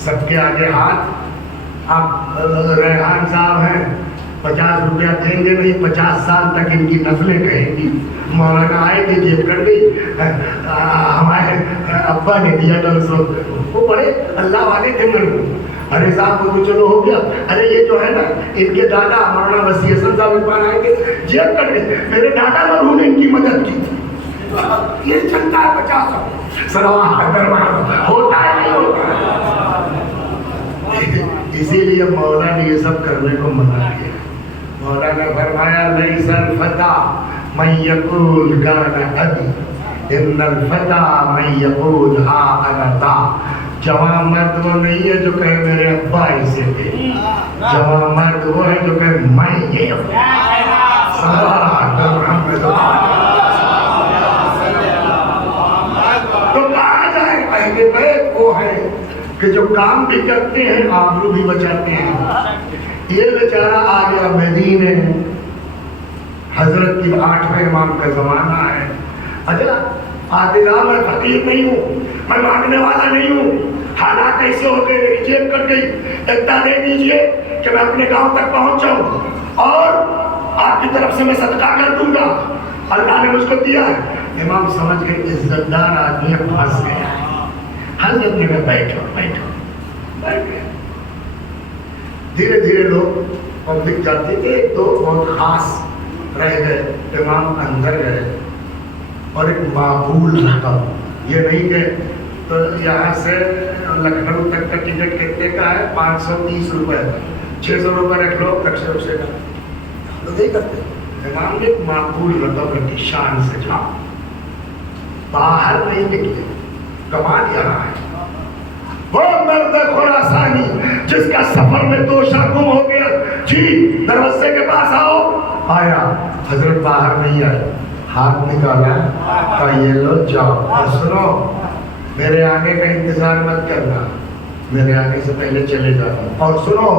سب کے آگے ہاتھ. اب ریحان صاحب ہیں 50 روپیہ دیں گے نہیں, 50 سال تک ان کی نسلیں کہیں گی. مولانا آئے تھے جیب کٹ گئی, ہمارے ابا نے دیا تھا اس وقت, وہ بڑے اللہ والے تھے مرحوم. ارے صاحب وہ چلو ہو گیا. ارے یہ جو ہے نا ان کے دادا مولانا وسیع حسن صاحب اقبال آئے تھے, جیب کٹ گئی. میرے دادا مرحوم نے ان کی مدد کی تھی. یہ چلتا ہے 50 صلوات ہوتا ہے نہیں ہوتا. اسی لیے مولا نے یہ سب کرنے کو منع کیا. مولا نے فرمایا لیس الفتى من یقول کان ابی ان الفتى من یقول ها انا ذا. جوان مرد وہ نہیں ہے جو کہے میرے ابا ایسے تھے, جوان مرد وہ ہے جو کہے میں یہ ہوں. تو کہا جائے اہل بیت وہ ہے کہ جو کام بھی کرتے ہیں آبرو بھی بچاتے ہیں. یہ بیچارہ آ گیا مدینے, حضرت کی 8ویں امام کا زمانہ ہے. اچھا عادلہ میں فقیر نہیں ہوں, میں مانگنے والا نہیں ہوں, حالات ایسے ہو گئے میری جیب کٹ گئی, اطلاع دے دیجئے کہ میں اپنے گاؤں تک پہنچ جاؤں اور آپ کی طرف سے میں صدقہ کر دوں گا, اللہ نے مجھ کو دیا ہے. امام سمجھ گئے عزت دار آدمی پھنس گیا ہے. حضرت نے کہا بیٹھو بیٹھ گئے. دھیرے دھیرے لوگ پبلک جاتے تھے, ایک دو بہت خاص رہ گئے. امام اندر گئے اور ایک معقول رقم, یہ نہیں کہ تو یہاں سے لکھنؤ تک کا ٹکٹ کتنے کا ہے؟ 530 روپے, 600 روپے رکھ لو رکشے رکشے کا. تو نہیں کرتے. امام نے ایک معقول رقم رکھی, شان سے جاؤ, باہر نہیں نکلے. کمال یہاں ہے وہ مرد خراسانی جس کا سفر میں دوشا گم ہو گیا, جی دروازے کے پاس آؤ. آیا, حضرت باہر نہیں آئے, ہاتھ نکالا, کہا یہ لو جاؤ. اور سنو میرے آنے کا انتظار مت کرنا, میرے آنے سے پہلے چلے جانا. اور سنو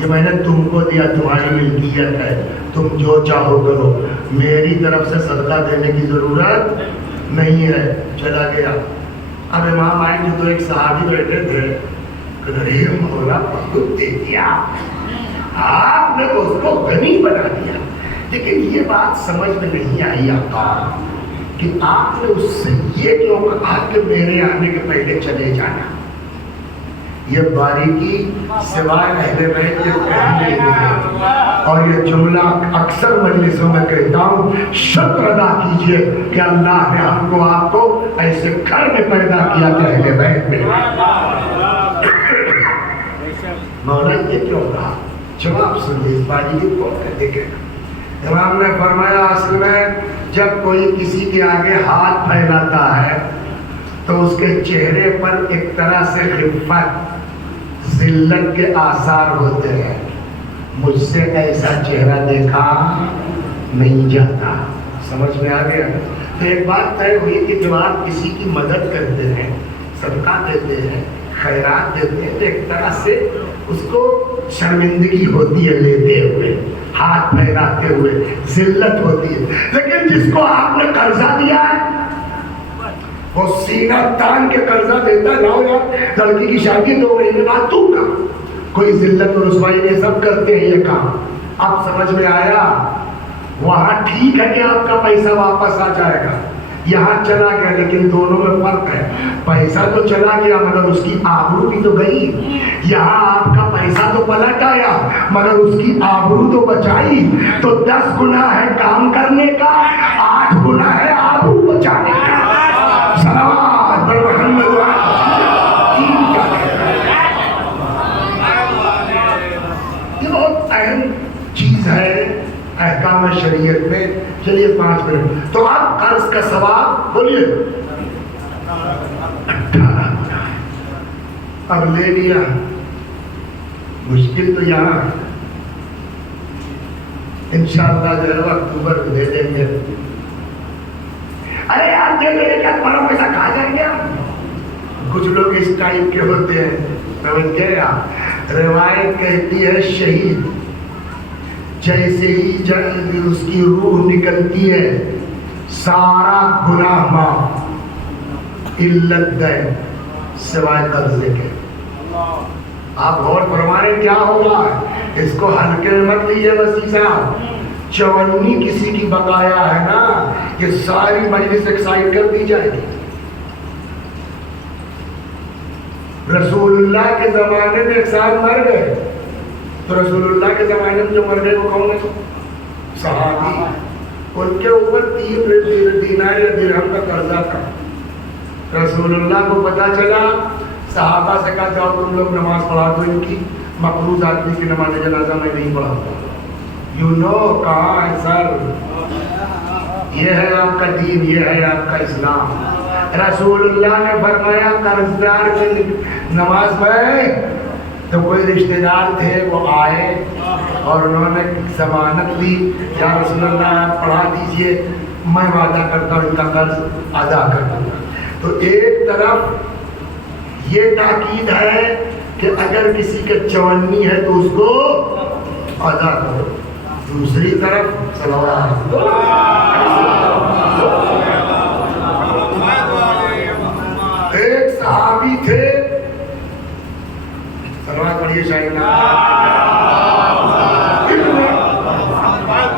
یہ میں نے تم کو دیا, تمہاری ملکیت ہے, تم جو چاہو کرو, میری طرف سے صدقہ دینے کی ضرورت نہیں ہے. چلا گیا. اب امام آئے جو تو ایک صحابی بیٹھے تھے, ارے مولا بہت دے دیا, آپ نے اس کو غنی بنا دیا. لیکن یہ بات سمجھ میں نہیں آئی آقا کہ آپ نے اس سے یہ کیوں کہا کہ میرے آنے کے پہلے چلے جانا. یہ باریکی سوائے اہل بیت کے کہیں نہیں ملے. اور یہ جملہ اکثر مجلسوں میں کہتا ہوں, شکر ادا کیجئے کہ اللہ نے ہم کو آپ کو ایسے گھر میں پیدا کیا کہ اہل بیت میں. مولا یہ کیوں کہا؟ جواب سنیے اس باریکی کو دیکھیں. امام نے فرمایا اصل میں جب کوئی کسی کے آگے ہاتھ پھیلاتا ہے تو اس کے چہرے پر ایک طرح سے خفت ذلت کے آثار ہوتے ہیں. مجھ سے ایسا چہرہ دیکھا نہیں جاتا. سمجھ میں آ گیا؟ تو ایک بات طے ہوئی کہ جب آپ کسی کی مدد کرتے ہیں, صدقہ دیتے ہیں, خیرات دیتے ہیں, تو ایک طرح سے اس کو شرمندگی ہوتی ہے لیتے ہوئے, ہاتھ پھیلاتے ہوئے, ذلت ہوتی ہے. لیکن جس کو آپ نے قرضہ دیا ہے وہ سینہ تان کے قرضہ دیتا ہے, لاؤ یار لڑکی کی شادی 2 مہینے بعد دوں گا. کوئی ذلت اور رسوائی یہ سب کرتے ہیں یہ کام. اب سمجھ میں آیا؟ وہاں ٹھیک ہے کہ آپ کا پیسہ واپس آ جائے گا, یہاں چلا گیا, لیکن دونوں میں فرق ہے. پیسہ تو چلا گیا مگر اس کی آبرو بھی تو گئی. یہاں آپ کا پیسہ تو پلٹ آیا مگر اس کی آبرو تو بچائی. تو 10 گناہ ہے کام کرنے کا, 8 گناہ ہے آبرو بچانے کا. صلوات بر محمد یہ بہت اہم چیز ہے احکام شریعت میں. چلیے 5 منٹ. تو آپ قرض کا ثواب بولیے 18 گنا. اب لے لیا, مشکل تو یہاں انشاءاللہ جو ہے اکتوبر کو دے دیں گے. ارے یار دے دیں گے کیا تمہارا پیسہ کہاں جائیں گے؟ کچھ لوگ اس ٹائپ کے ہوتے ہیں, سمجھ گئے آپ. روایت کہتی ہے شہید جیسے ہی اس کی روح نکلتی ہے سارا گناہ معاف علت دین سوائے قرضے کے. آپ غور فرمائیں کیا ہوگا. اس کو ہلکے میں مت لیجیے وسیع صاحب. 54 کسی کی بقایا ہے نا, یہ ساری مجلس ایکسائٹ کر دی جائے گی. رسول اللہ کے زمانے میں ایک سال مر گئے, تو رسول اللہ کے زمانے میں جو مر گئے وہ کون ہے؟ صحابی. ان کے اوپر 3 دینار یا درہم کا قرضہ تھا. رسول اللہ کو پتا چلا, صحابہ سے کہا جاؤ تم لوگ نماز پڑھا دو ان کی, مقروض آدمی کی نماز جنازہ میں نہیں پڑھاتا. یو نو کہاں ہے سر؟ یہ ہے آپ کا دین, یہ ہے آپ کا اسلام. رسول اللہ نے فرمایا قرضدار کی نماز پڑھے تو کوئی رشتہ دار تھے وہ آئے اور انہوں نے ضمانت دی, یا رسول اللہ آپ پڑھا دیجئے, میں وعدہ کرتا ہوں ان کا قرض ادا کر دوں گا. تو ایک طرف یہ تاکید ہے کہ اگر کسی کے 54 ہے تو اس کو ادا کرو. دوسری طرف صلوات ایک صحابی تھے, صلوات پڑھیے شاہدہ,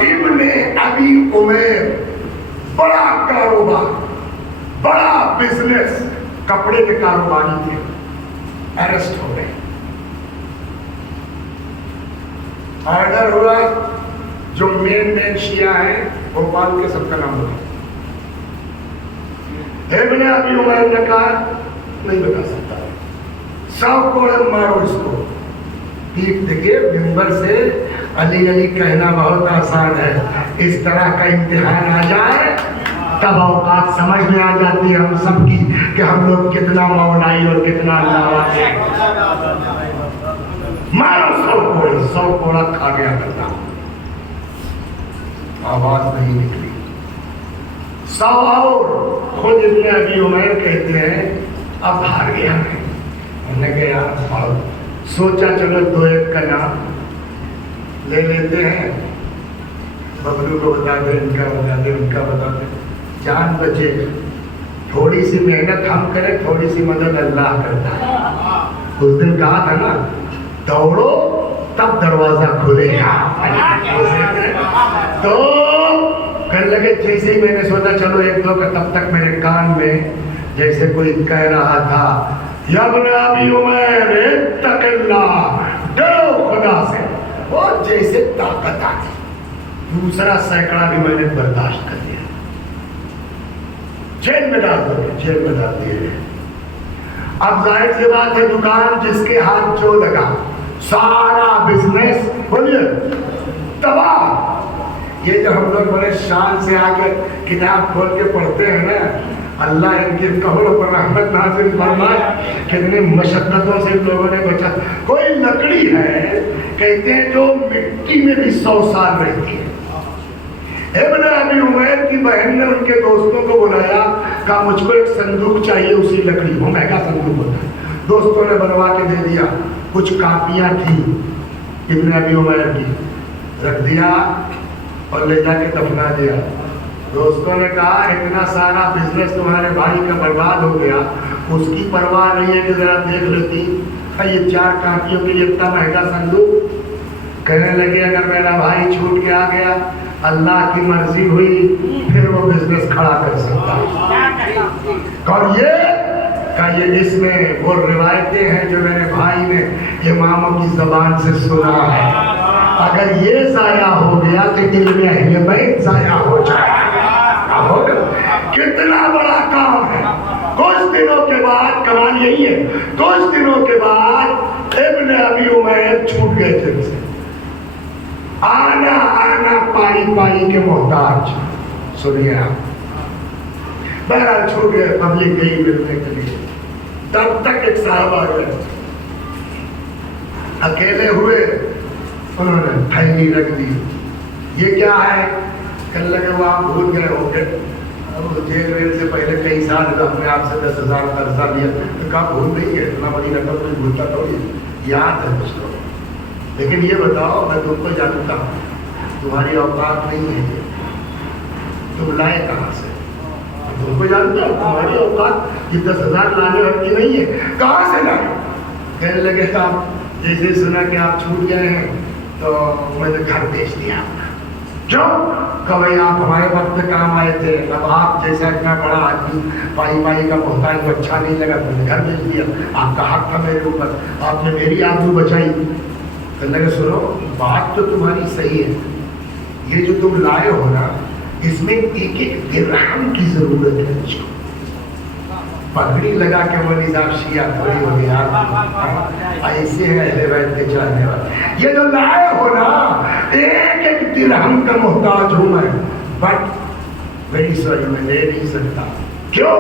ابن ابی عمیر. بڑا کاروبار, بڑا بزنس, کپڑے کے کاروباری تھے, اریسٹ ہو گئے. آرڈر ہوا, جو مین شیعہ ہیں بھوپال کے سب کا نام ہوا. ابن ابی عمیر نے کہا نہیں بتا سکتا, 100 کوڑے مارو اس کو. پیٹ دیکھے ممبر سے علی علی کہنا بہت آسان ہے, اس طرح کا امتحان آ جائے تب اوقات سمجھ میں آ جاتی ہے ہم سب کی کہ ہم لوگ کتنا مولائی اور کتنا اللہ والے. مارو 100 کوڑے, 100 کوڑا کھا گیا کرنا, آواز نہیں نکلی. 100 اور خود ابن ابی عمیر کہتے ہیں اب ہار گیا میں. انہوں نے کہا یار سوچا چلو 2-1 کا نام لے لیتے ہیں, ببلو کو بتا دیں, ان کا بتا دیں, ان کا بتا دیں, جان بچے. تھوڑی سی محنت ہم کریں, تھوڑی سی مدد اللہ کرتا ہے. اس دن کہا تھا نا دوڑو تب دروازہ کھلے گا. تو کہنے لگے جیسے ہی میں نے سوچا چلو 1-2 کا, تب تک میرے کان میں جیسے کوئی کہہ رہا تھا یا ابن ابی عمیر اتق اللہ، ڈرو خدا سے، اور جیسے طاقت آتی، دوسرا سینکڑا بھی میں نے برداشت کر لیا، جیل میں ڈال دو، جیل میں ڈال دیے۔ اب ظاہر سی بات ہے دکان جس کے ہاتھ جو لگا سارا بزنس بولیے تباہ۔ یہ جو ہم لوگ بڑے شان سے آ کے کتاب کھول کے پڑھتے ہیں نا، اللہ ان کے قبروں پر رحمت نازل فرمائے، کتنی مشقتوں سے ان لوگوں نے بچا۔ کوئی لکڑی ہے کہتے ہیں جو مٹی میں بھی 100 سال رہتی ہے۔ ابن ابی عمیر کی بہن نے ان کے دوستوں کو بلایا، کہا مجھ کو ایک صندوق چاہیے اسی لکڑی، وہ مہنگا صندوق ہوتا ہے۔ دوستوں نے بنوا کے دے دیا، کچھ کاپیاں تھیں ابن ابی عمیر کی، رکھ دیا اور لے جا کے دفنا دیا۔ دوستوں نے کہا اتنا سارا بزنس تمہارے بھائی کا برباد ہو گیا، اس کی پرواہ نہیں ہے کہ ذرا دیکھ لیتی، یہ 4 کاپیوں کے لیے اتنا مہنگا صندوق۔ کہنے لگے اگر میرا بھائی چھوٹ کے آ گیا، اللہ کی مرضی ہوئی پھر وہ بزنس کھڑا کر سکتا ہے۔ اور یہ اس میں وہ روایتیں ہیں جو میرے بھائی نے اماموں کی زبان سے سنا ہے۔ اگر یہ ضائع ہو گیا تو علم اہل بیت ضائع ہو جائے گا۔ کتنا بڑا کام ہے۔ کچھ دنوں کے بعد، کمال یہی ہے، کچھ دنوں کے بعد ابن ابی عمیر چھوٹ گئے تھے سے، آنا پائی پائی کے محتاج۔ سنیے آپ، بہرحال چھوٹ گئے، پبلک گئی ملنے کے لیے، تب تک ایک صاحب آ گئے، اکیلے ہوئے، انہوں نے تھیلی رکھ دی، یہ کیا ہے؟ کہنے لگے وہ آپ بھول گئے ہوں گے، جیل ویل سے پہلے کئی سال ہم نے آپ سے 10,000 قرضہ لیا۔ تو کہا بھول نہیں ہے، اتنا بڑی رقم کوئی بھولتا تھوڑی، یاد ہے مجھ کو، لیکن یہ بتاؤ میں تم کو جانتا ہوں، تمہاری اوقات نہیں ہے، تم لائے کہاں سے؟ تم کو جانتا ہوں تمہاری اوقات یہ 10,000 لانے والی نہیں ہے، کہاں سے لائے؟ کہنے لگے آپ جیسے سنا کہ آپ چھوٹ گئے ہیں تو میں نے گھر بیچ دیا۔ کیوں؟ کہ بھائی آپ ہمارے وقت میں کام آئے تھے، اب آپ جیسا اتنا بڑا آدمی پائی پائی کا محتاج کو اچھا نہیں لگا تو میں نے گھر بیچ دیا، آپ کا حق تھا میرے اوپر، آپ نے میری آبرو بچائی۔ کہنے لگے سنو بات تو تمہاری صحیح ہے، یہ جو تم لائے ہو نا اس میں ایک ایک درہم کی ضرورت ہے مجھ کو۔ پگڑی لگا کے مولوی صاحب شیعہ تھوڑی ہو گیا، ایسے ہیں اہل بیت کے چاہنے والے۔ یہ جو لائے ہو نا ایک ایک درہم کا محتاج ہوں میں، بٹ ویری سوری میں لے نہیں سکتا۔ کیوں؟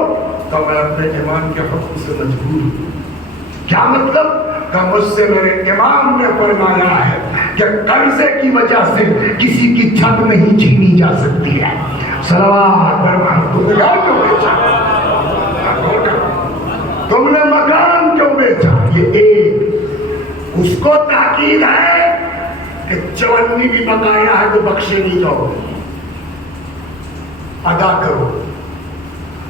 تو میں اپنے ایمان کے حکم سے مجبور ہوں۔ کیا مطلب؟ کہ مجھ سے میرے امام نے فرمایا ہے کہ قرضے کی وجہ سے کسی کی چھت نہیں چھینی جا سکتی ہے۔ صلوات کیوں بیچا؟ تم نے مکان کیوں بیچا؟ یہ ایک اس کو تاکید ہے کہ چونی بھی بقایا ہے تو بخشے نہیں جاؤ، ادا کرو،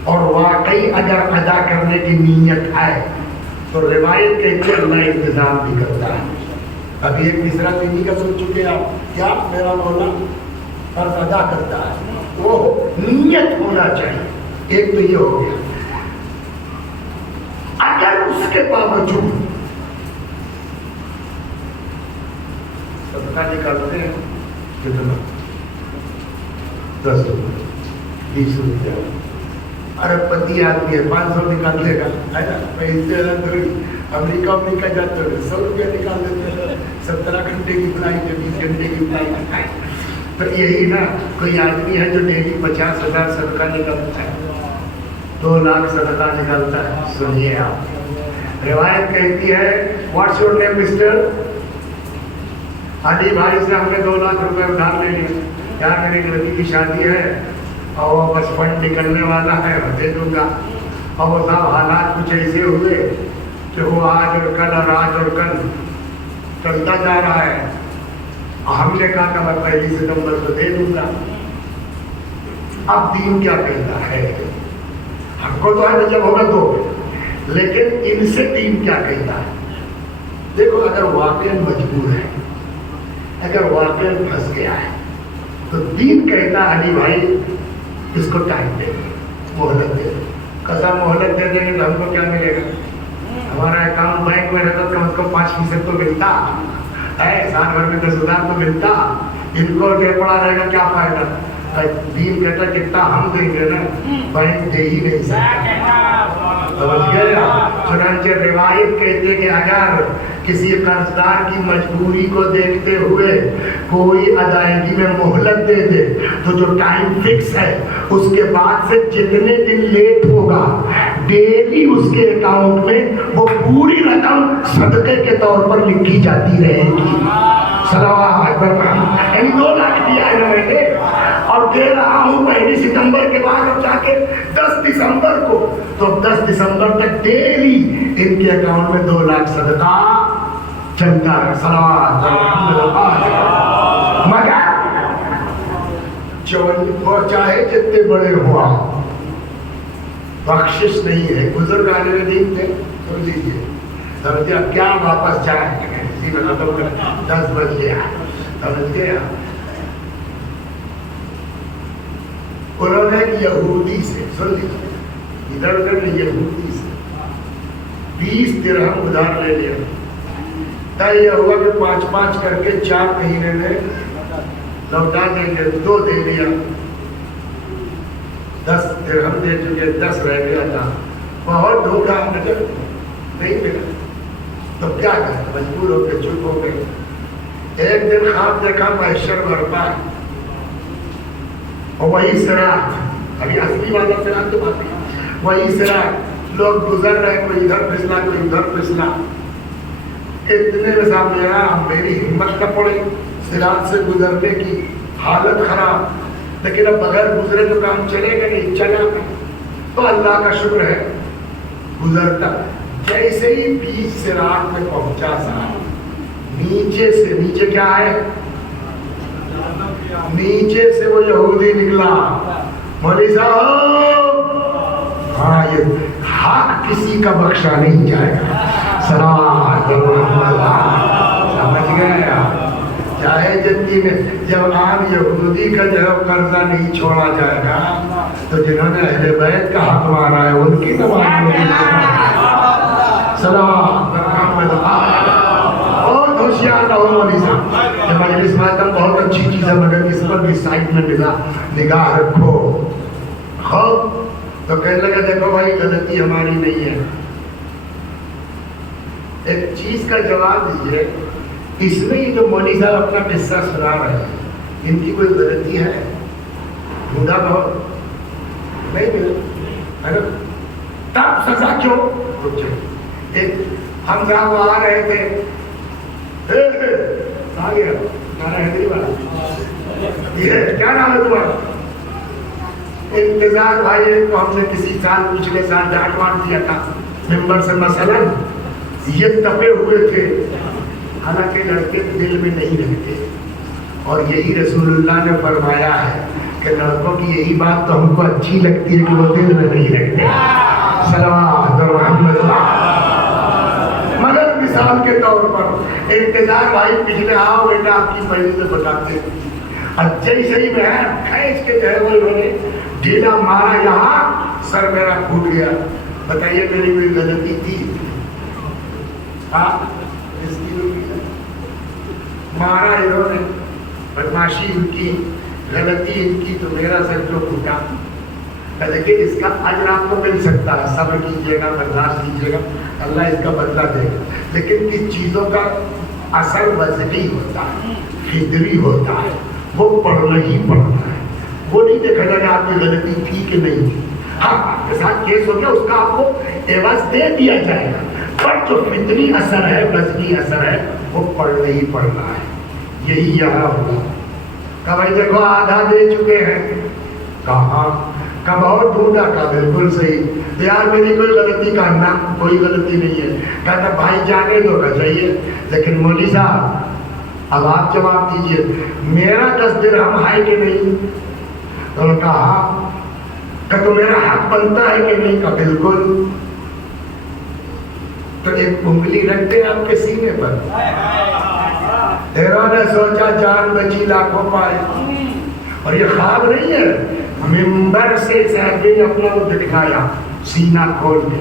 اور واقعی اگر ادا کرنے کی نیت ہے تو روایت کے اللہ انتظام بھی کرتا ہے۔ ابھی ایک تیسرا دینی کا سن چکے آپ، کیا میرا مولا قرض ادا کرتا ہے، وہ نیت ہونا چاہیے۔ ایک تو یہ ہو گیا، اگر اس کے باوجود صدقہ نکالتے ہیں کتنا 10 روپئے 20 روپئے، ارب پتی آدمی ہے 500 نکال لے گا، ہے نا؟ پیسے امریکہ جاتے ہوئے 100 روپیہ نکال دیتے ہیں، 17 گھنٹے کی فلائٹ ہے، 20 گھنٹے کی فلائٹ ہے۔ تو یہی نا کوئی آدمی ہے جو ڈیلی 50,000 صدقہ نکالتا ہے، 2 لاکھ صدقہ نکالتا ہے۔ سنیے آپ، روایت کہتی ہے واٹس یور نیم مسٹر؟ علی بھائی سے ہم نے 2 لاکھ روپے ادھار لے لیے، کیا میری لڑکی کی شادی ہے اور وہ بس فنڈ نکلنے والا ہے، دے دوں گا۔ اور وہ صاحب حالات کچھ ایسے ہوئے کہ وہ آج اور کل اور آج اور کل چلتا جا رہا ہے۔ ہم نے کہا کہ میں 1 ستمبر کو دے دوں گا۔ اب دین کیا کہتا ہے؟ ہم کو تو ہے جب ہوگا تو، لیکن ان سے دین کیا کہتا ہے؟ دیکھو اگر واقعی مجبور ہے، اگر واقعی پھنس گیا ہے تو دین کہتا ہے علی بھائی اس کو ٹائم دے، مہلت دے۔ قسم مہلت دے دیں گے تو ہم کو کیا ملے گا؟ ہمارا اکاؤنٹ بینک میں رہتا کم از کم 5% تو ملتا ہے، سال بھر میں 10,000 تو ملتا. ان کو پڑا رہے گا کیا فائدہ؟ دین کہتا کتنا ہم دیں گے نا، بینک دے ہی نہیں سکتا. سمجھ گئے؟ چنانچہ روایت کہتے کہ اگر کسی قرضدار کی مجبوری کو دیکھتے ہوئے کوئی ادائیگی میں مہلت دے دے تو جو ٹائم فکس ہے اس کے بعد سے جتنے دن لیٹ ہوگا ڈیلی اس کے اکاؤنٹ میں وہ پوری رقم صدقے کے طور پر لکھی جاتی رہے گی. یعنی 2 لاکھ دیا ہے میں نے اور دے رہا ہوں 1 ستمبر کے بعد اب جا کے 10 دسمبر کو، تو 10 دسمبر تک ڈیلی ان کے اکاؤنٹ میں 2 لاکھ صدقہ چلتا ہے. صلوات مگر چاہے جتنے بڑے ہوا بخشش نہیں ہے. بزرگ عالم دین تھے، سن لیجیے، سمجھے اب کیا واپس جائیں گے، 10 بج گیا، سمجھ گیا. انہوں نے ایک یہودی سے، سن لیجیے، ادھر ادھر یہودی سے 20 درہم ادھار لے لیا. طے یہ ہوا کہ 5 کر کے 4 مہینے میں لوٹا دیں گے. 2 دے دیا، 10 درہم دے چکے، 10 رہ گیا تھا. بہت ڈھونڈا نظر نہیں ملا، تو کیا کریں، مجبور ہو کے چپ ہو گئے. ایک دن خواب دیکھا محشر برپا ہے اور وہی صراط، ابھی اصلی والا صراط تو بات ہے، وہی صراط، لوگ گزر رہے، کوئی ادھر پھسلا کوئی ادھر پھسلا. اتنے میں سامنے آیا، میری ہمت نہ پڑی صراط سے گزرنے کی، حالت خراب، لیکن اب بغیر گزرے تو کام چلے گا نہیں، چلا نہیں. تو اللہ کا شکر ہے گزرتا. جیسے ہی بیچ صراط میں پہنچا صاحب، نیچے سے، نیچے کیا ہے، نیچے سے وہ یہودی نکلا. مولوی صاحب، ہاں یہ حق کسی کا بخشا نہیں جائے گا. سمجھ گئے؟ چاہے جتنی میں جب عام یہودی کا جو ہے قرضہ نہیں چھوڑا جائے گا تو جنہوں نے اہل بیت کا حق مارا ہے ان کی نماز بہت ہوشیار رہو مولوی صاحب. یہ مجلس ماتم بہت اچھی چیز ہے مگر اس پر بھی سائٹ میں نگاہ رکھو. خوب تو کہنے لگا دیکھو بھائی غلطی ہماری نہیں ہے، ایک چیز کا جواب دیجیے، اس میں یہ جو مولوی صاحب اپنا قصہ سنا رہے ہیں ان کی کوئی غلطی ہے؟ ڈھونڈا بہت نہیں ملا ہے نا، تب سزا کیوں؟ ایک ہم صاحب آ رہے تھے، آ گیا نارا حیدری والا، یہ کیا نام ہے تمہارا؟ انتظار بھائی کو ہم نے کسی سال پچھلے سال ڈانٹ وانٹ دیا تھا ممبر سے، مثلاً یہ تپے ہوئے تھے، حالانکہ لڑکے دل میں نہیں رہتے، اور یہی رسول اللہ نے فرمایا ہے کہ لڑکوں کی یہی بات تو ہم کو اچھی لگتی ہے کہ وہ دل میں نہیں رکھتے. صلوات محمد. مگر مثال کے طور پر انتظار بھائی پچھلے آؤ بیٹا آپ کی پہلے سے بتاتے، اچھے ہی صحیح میں ہے، کھینچ کے جو ہے وہ انہوں نے ڈھیلا مارا، یہاں سر میرا پھوٹ گیا. بتائیے میری کوئی غلطی تھی؟ اس کی مارا انہوں نے، بدماشی ان کی، غلطی ان کی، تو میرا سر جو پھوٹا. لیکن اس کا اجر آپ کو مل سکتا ہے، صبر کیجیے گا، برداشت کیجیے گا، اللہ اس کا بدلہ دے گا. لیکن کس چیزوں کا اثر وضعی ہوتا ہے، فطری ہوتا ہے، وہ پڑھنا ہی پڑھنا ہے. وہ نہیں دیکھا جائے گا آپ کی غلطی تھی کہ نہیں تھی. ہاں آپ کے ساتھ کیس ہو گیا، اس کا آپ کو عوض دے دیا جائے گا، پر جو فطری اثر ہے، وضعی اثر ہے، وہ پڑھنا ہی پڑھنا ہے. یہی یہاں ہوا. کہ بھائی دیکھو آدھا دے چکے ہیں، کہاں کا بہت ڈھونڈا، کا بالکل صحیح یار میری کوئی غلطی کا نہ، کوئی غلطی نہیں ہے. کہتا بھائی جانے دو کا چاہیے، لیکن مولوی صاحب اب آپ جواب دیجیے، میرا 10 درہم ہے کہ نہیں؟ تو انہوں نے کہا کہ تو میرا حق بنتا ہے کہ نہیں؟ کا بالکل. تو ایک انگلی رکھ دے آپ کے سینے پر. انہوں نے سوچا جان بچی لاکھوں پائے. اور یہ خواب نہیں ہے، ممبر سے صاحب نے اپنا وہ دکھایا سینہ کھول کے،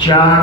4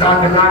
7000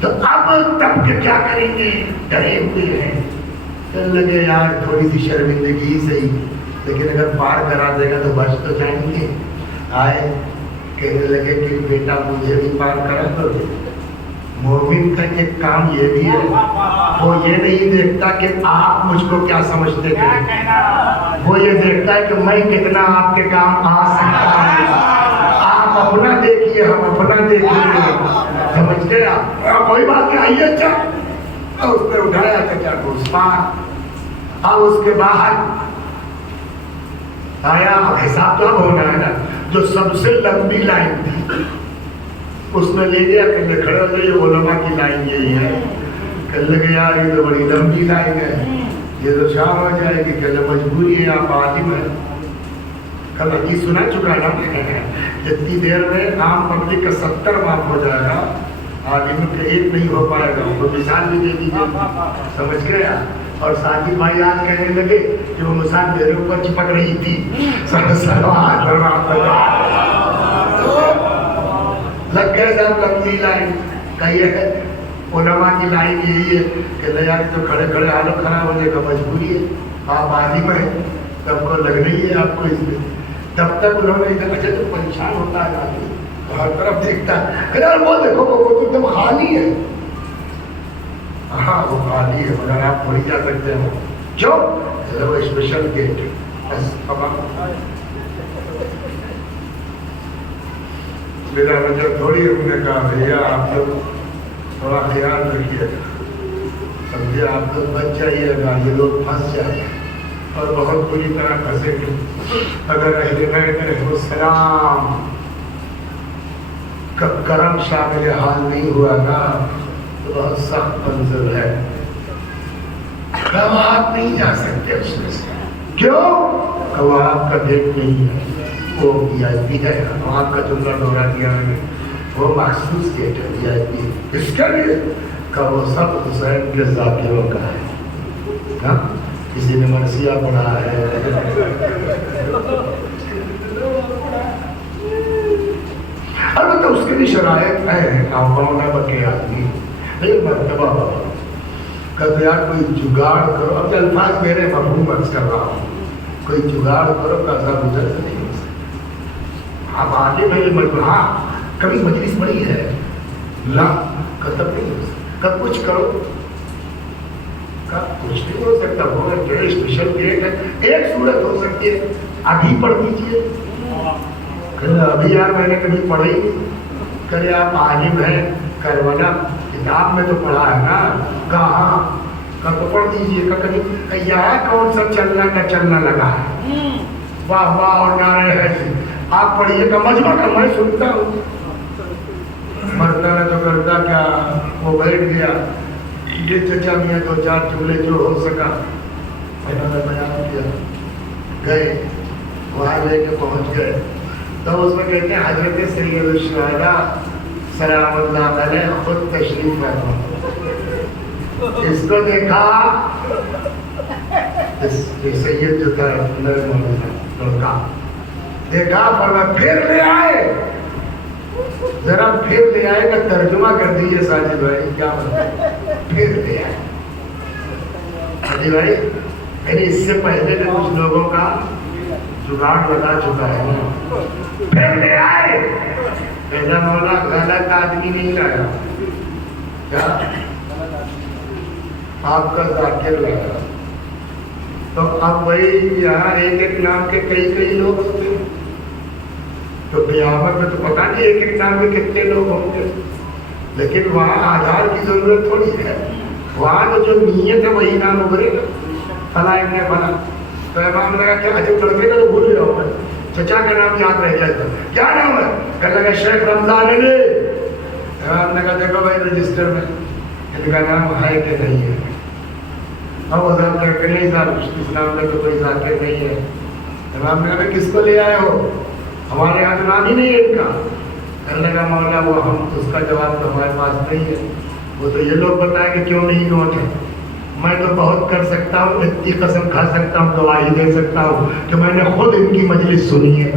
تو اب تب کے کیا کریں گے؟ ڈرے ہوئے ہیں. کہنے لگے یار تھوڑی سی شرمندگی صحیح، لیکن اگر پار کرا دے گا تو بچ تو جائیں گے. آئے کہنے لگے کہ بیٹا مجھے بھی پار کرا دو. مومن کا ایک کام یہ بھی ہے، وہ یہ نہیں دیکھتا کہ آپ مجھ کو کیا سمجھتے ہیں، وہ یہ دیکھتا ہے کہ میں کتنا آپ کے کام آ سکتا ہوں. آپ اپنا دیکھیے، ہم اپنا دیکھیے. سمجھ گئے آپ؟ کوئی بات نہیں، آئیے. اچھا اس نے اٹھایا چچا کو عثمان. اب اس کے بعد آیا. اب حساب تو اب ہونا ہے نا. جو سب سے لمبی لائن تھی اس میں لے گیا کہ کھڑے ہو جائیے، علماء کی لائن یہی ہے. کہنے لگے یار یہ تو بڑی لمبی لائن ہے، یہ تو شام ہو جائے گی. کہنے مجبوری ہے، آپ عالم ہیں. کل حدیث سنا چکا نا، جتنی دیر میں عام پبلک کا 70 معاف ہو جائے گا، عالم کے ایک نہیں ہو پائے گا. وہ مثال بھی دے دیجیے. سمجھ گئے آپ؟ اور ساجد بھائی آج کہنے لگے کہ وہ مثال میرے اوپر چپک رہی تھی. لگ گئے سب لمبی لائن. کہیے علماء کی لائن یہی ہے کہ یار تو کھڑے کھڑے حالت خراب ہو جائے گا، مجبوری ہے. آپ عالم ہیں، تب کو لگ رہی ہے آپ کو اس میں. تب تک انہوں نے ادھر اچھا تو پریشان ہوتا ہے آدمی، ہر طرف دیکھتا ہے. یار وہ دیکھو وہ تو ایک دم خالی ہے. ہاں وہ خالی ہے مگر آپ تھوڑی جا سکتے ہیں. کیوں؟ وہ اسپیشل گیٹ. میرا وجہ تھوڑی ہم نے کہا بھیا آپ لوگ تھوڑا خیال رکھیے گا، سمجھے؟ آپ لوگ بچ جائیے گا، یہ لوگ پھنس جائیں گے اور بہت بری طرح پھنسے گے. اگر اہل بیت علیہ السلام کا کرم شامل حال نہیں ہوا نا تو بہت سخت منزل ہے. آپ نہیں جا سکتے اس میں سے. کیوں؟ کہ وہ آپ کا گیٹ نہیں ہے، وہ وی آئی پی ہے. آپ کا جملہ دورہ کیا ہے، وہ مخصوص گیٹ ہے، وی آئی پی. اس کے لیے کہ وہ سب حسین کے ذاکروں کا ہے. کسی نے مرثیہ پڑھا ہے، البتہ اس کے بھی شرائط ہیں. کامپاؤنڈ ہے بکے آدمی نہیں مرتبہ ہو کہتے یار کوئی جگاڑ کرو. اب الفاظ میرے مفہوم عرض کر رہا ہوں. کوئی جگاڑ کرو کہ عذاب ادھر سے نہیں ہو سکتا. اب آگے میں ہاں کبھی مجلس بڑی ہے لا ختم نہیں ہو سکتا. کب کچھ کرو کب کچھ نہیں ہو سکتا. وہ اسپیشل گیٹ ہے. ایک صورت ہو سکتی ہے، ابھی پڑھ دیجیے. ابھی یار میں نے کبھی پڑھی نہیں. کرے آپ عالم ہیں کروانا کتاب میں تو پڑھا ہے نا. کہاں کا تو پڑھ دیجیے. کبھی یہاں کون سا چلنا کا چلنا لگا ہے، واہ واہ اور نعرے ہے. آپ پڑھیے کا مجمع کا میں سنتا ہوں. مرتا نے تو کرتا کیا، وہ بیٹھ گیا. یہ چچا میاں دو چار جملے جو ہو سکا انہوں نے بیان کیا. گئے وہاں لے کے پہنچ گئے تو اس میں کہتے ہیں حضرت سید الشہداء سلام اللہ علیہ خود تشریف فرما. اس کو دیکھا سید جو تھا لڑکا دیکھا فرمایا پھر لے آئے. ذرا پھر لے آئے کا ترجمہ کر دیجیے ساجد بھائی کیا مطلب پھر لے آئے. ساجد بھائی یعنی اس سے پہلے بھی کچھ لوگوں کا جگاڑ لگا چکا ہے نا. پھر لے آئے. ایسا مولا غلط آدمی نہیں لایا، کیا آپ کا ذاکر لگا. تو اب وہی یہاں ایک ایک نام کے کئی کئی لوگ ہوتے ہیں. تو قیامت میں تو پتہ نہیں ایک ایک نام کے کتنے لوگ ہوں گے. لیکن وہاں آدھار کی ضرورت تھوڑی ہے. وہاں تو جو نیت ہے وہی نام ابھرے گا. فلاں ابن فلاں. تو امام نے کہا کیا عجب لڑکے کا تو بھول گیا ہوں میں، چچا کا نام یاد رہ جائے. تو کیا نام ہے؟ کہنے لگا شیخ رمضان علی. امام نے کہا دیکھو بھائی رجسٹر میں ان کا نام ہے کہ نہیں ہے. اب وہ صاحب نے کہا نہیں صاحب اس نام میں تو کوئی ذاکر نہیں ہے. امام نے کہا کس کو لے آئے ہو؟ ہمارے یہاں تو نام ہی نہیں ہے ان کا. کہنے لگا مولا وہ ہم اس کا جواب تو ہمارے پاس نہیں ہے. وہ تو یہ لوگ بتائیں کہ کیوں نہیں نوٹ ہے. میں تو بہت کر سکتا ہوں، اتنی قسم کھا سکتا ہوں، گواہی دے سکتا ہوں کہ میں نے خود ان کی مجلس سنی ہے.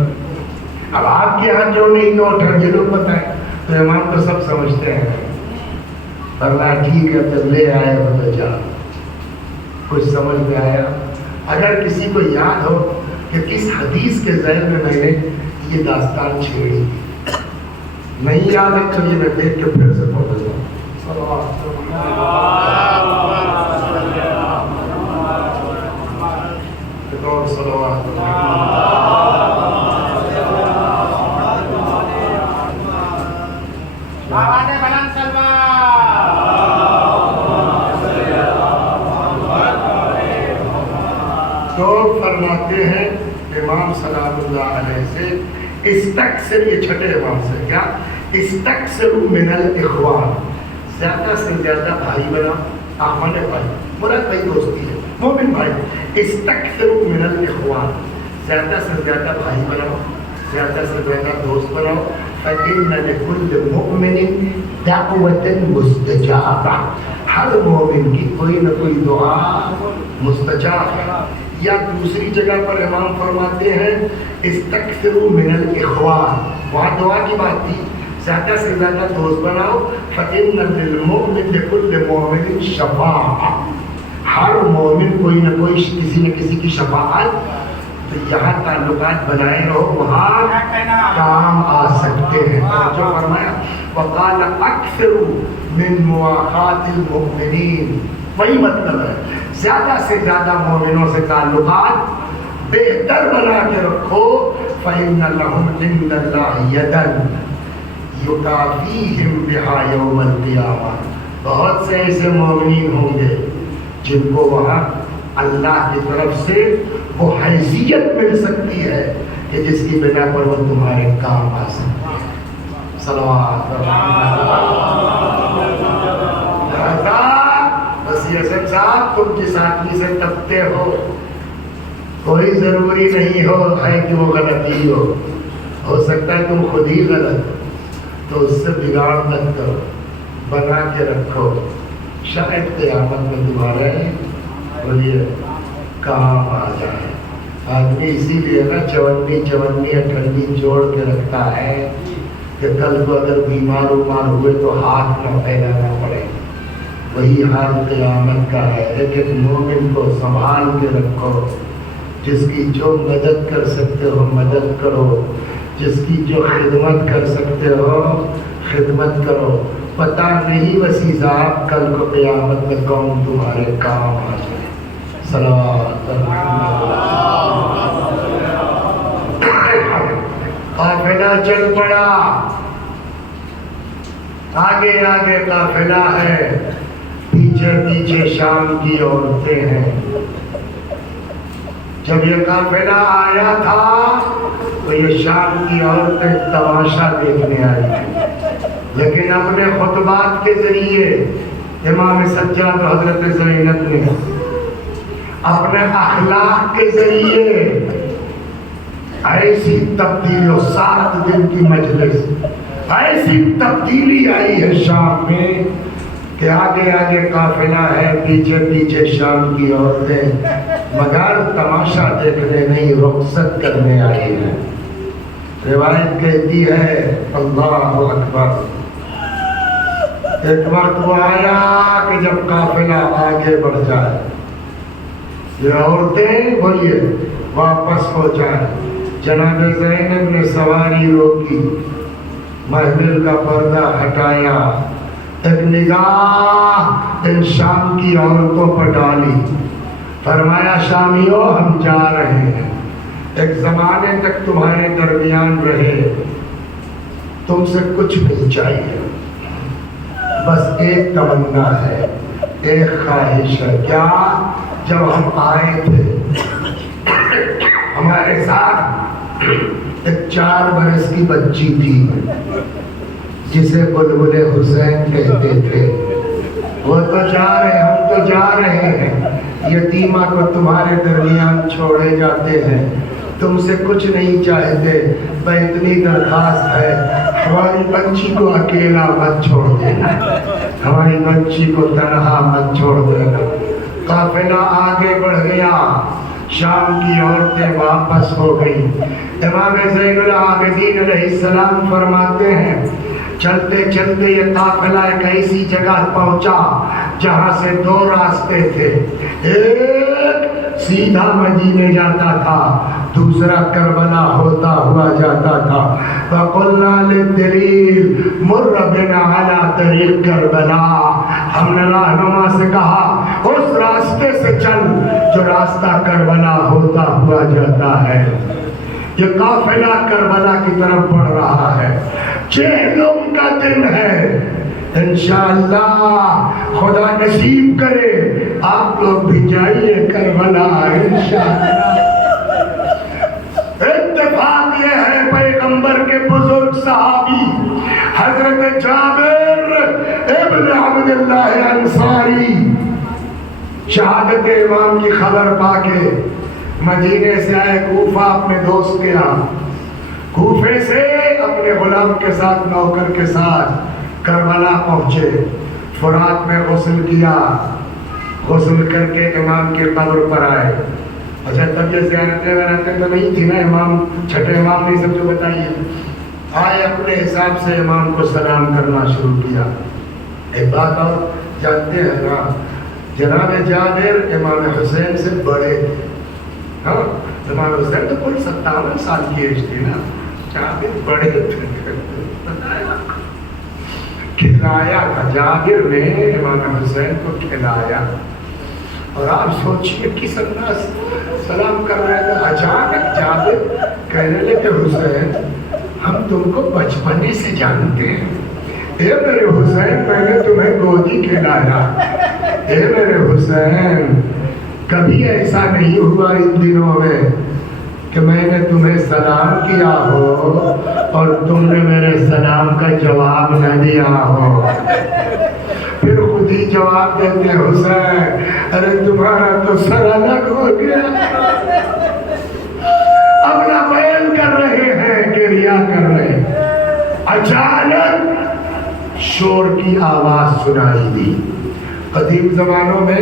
اب آپ کے یہاں کیوں نہیں نوٹ ہے یہ لوگ بتائیں. تو امام تو سب سمجھتے ہیں. فرمایا ٹھیک ہے تو لے آئے ہو تو جا. کچھ سمجھ میں آیا؟ اگر کسی کو یاد ہو کہ کس حدیث کے ذیل میں میں نے یہ داستان چھیڑی، نہیں یاد ہے تو یہ میں دیکھ کے پھر سے پڑھ دیتا ہوں. تو فرماتے ہیں امام سلام اللہ علیہ سے استکثر، یہ چھٹے امام سے کیا استکثر من الاخوان، زیادہ سے زیادہ بھائی بنا. اخوان بھائی مراد بھائی دوستی ہے، مومن بھائی. استکثر من الاخوان، زیادہ سے زیادہ بھائی بناؤ، زیادہ سے زیادہ دوست بناؤ. فإن لكل مؤمن دعوة مستجابة، ہر مومن کی کوئی نہ کوئی دعا مستجاب ہے. یا دوسری جگہ پر امام فرماتے ہیں استکثروا من الاخوان، وہاں دعا کی بات تھی، زیادہ سے زیادہ دوست بناؤ. فإن للمؤمن لكل مؤمن شفاعة، ہر مومن کوئی نہ کوئی کسی نہ کسی کی شفاعت. تو یہاں تعلقات بنائے رہو، وہاں کام آ سکتے ہیں. جو فرمایا وقال اکثر من مواقات المؤمنین، وہی مطلب ہے زیادہ سے زیادہ مومنوں سے تعلقات بہتر بنا کے رکھو. فإن لهم عند الله يدا يكافيهم بها يوم القيامة، بہت سے ایسے مومنین ہوں گے جن کو وہاں اللہ کی طرف سے وہ حیثیت مل سکتی ہے کہ جس کی بنا پر وہ تمہارے کام آ سکتے ہیں. صلوات بس یہ سب صاحب تم جس آدمی سے تبتے ہو کوئی ضروری نہیں ہو ہے کہ وہ غلطی ہو سکتا ہے تم خود ہی غلط ہو، تو اس سے بگاڑ مت کرو، بنا کے رکھو، شاید قیامت میں تمہارے بولیے کام آ جائے. آدمی اسی لیے نا چونی ٹھنڈی جوڑ کے رکھتا ہے کہ کل کو اگر بیمار ہوئے تو ہاتھ نہ پھیلانا پڑے. وہی حال قیامت کا ہے. ایک مومن کو سنبھال کے رکھو، جس کی جو مدد کر سکتے ہو مدد کرو، جس کی جو خدمت کر سکتے ہو خدمت کرو. پتہ نہیں وسیع صاحب کل کو قیامت میں کون تمہارے کام آ جائے. قافلہ چل پڑا، آگے آگے قافلہ ہے، پیچھے پیچھے شام کی عورتیں ہیں. جب یہ قافلہ آیا تھا تو یہ شام کی عورتیں تماشا دیکھنے آئی تھی، لیکن اپنے خطبات کے ذریعے امام سجاد حضرت زینب نے اپنے اخلاق کے ذریعے ایسی تبدیلی، 7 دن کی مجلس، ایسی تبدیلی آئی ہے شام میں کہ آگے آگے قافلہ ہے، پیچھے پیچھے شام کی عورتیں، مگر تماشا دیکھنے نہیں رخصت کرنے آئی ہیں. روایت کہتی ہے اللہ اکبر، ایک وقت وہ آیا کہ جب قافلہ آگے بڑھ جائے یہ عورتیں بولیے واپس ہو جائیں. جناب زینب نے سواری روکی، محمل کا پردہ ہٹایا، ایک نگاہ ان شام کی عورتوں پر ڈالی، فرمایا شامیوں ہم جا رہے ہیں، ایک زمانے تک تمہارے درمیان رہے، تم سے کچھ نہیں چاہیے، بس ایک تمنا ہے، ایک خواہش ہے. کیا؟ جب ہم آئے تھے ہمارے ساتھ ایک 4 برس کی بچی تھی جسے بلبل حسین کہتے تھے. وہ تو جا رہے، ہم تو جا رہے ہیں، یتیمہ کو تمہارے درمیان چھوڑے جاتے ہیں، تم سے کچھ نہیں چاہتے، پر اتنی درخواست ہے ہماری بچی کو اکیلا مت چھوڑ دینا، ہماری بچی کو تنہا مت چھوڑ دینا. قافلہ آگے بڑھ گیا، شام کی عورتیں واپس ہو گئی. امام زین العابدین علیہ السلام فرماتے ہیں چلتے چلتے یہ قافلہ ایک ایسی جگہ پہنچا جہاں سے دو راستے تھے، ایک سیدھا مدینے جاتا تھا، دوسرا کربلا ہوتا ہوا جاتا تھا۔ فَقُلْنَا لِلدَّلِيلِ مُرَّ بِنَا عَلَىٰ طَرِيقِ کربلا، ہم نے رہنما سے کہا اس راستے سے چل جو راستہ کربلا ہوتا ہوا جاتا ہے۔ یہ قافلہ کربلا کی طرف بڑھ رہا ہے، چہلم کا دن ہے، انشاءاللہ خدا نصیب کرے آپ لوگ بھی جائیے کربلا انشاءاللہ۔ اتفاق یہ ہے پیغمبر کے بزرگ صحابی حضرت جابر ابن عبداللہ انصاری شہادت امام کی خبر پا کے مدینے سے آئے کوفہ اپنے دوست کے یہاں، کوفے سے اپنے غلام کے ساتھ نوکر کے ساتھ کربلا پہنچے، فرات میں غسل کیا، غسل کر کے امام کے قبر پر آئے۔ اچھا تب یہ زیارتیں تو نہیں تھی نا، امام چھٹے امام نہیں سب جو بتائیے، آئے اپنے حساب سے امام کو سلام کرنا شروع کیا۔ ایک بات اور جانتے ہیں نا، جناب جابر امام حسین سے بڑے تھے، ہاں امام حسین تو کوئی 57 سال کی ایج تھی نا، جابر بڑے تھے، کھلایا تھا جابر نے امام حسین کو کھلایا۔ اور آپ سوچئے کس انداز سلام کر رہے تھے، اچانک جابر کہنے لگے حسین ہم تم کو بچپنے سے جانتے ہیں، اے میرے حسین میں نے تمہیں گودی کھلایا، اے میرے حسین کبھی ایسا نہیں ہوا ان دنوں میں کہ میں نے تمہیں سلام کیا ہو اور تم نے میرے سلام کا جواب نہ دیا ہو۔ پھر خود ہی جواب دیتے حسین ارے تمہارا تو سر الگ ہو گیا، اپنا بیان کر رہے ہیں کہ ریا کر رہے ہیں۔ اچانک شور کی آواز سنائی دی۔ قدیم زمانوں میں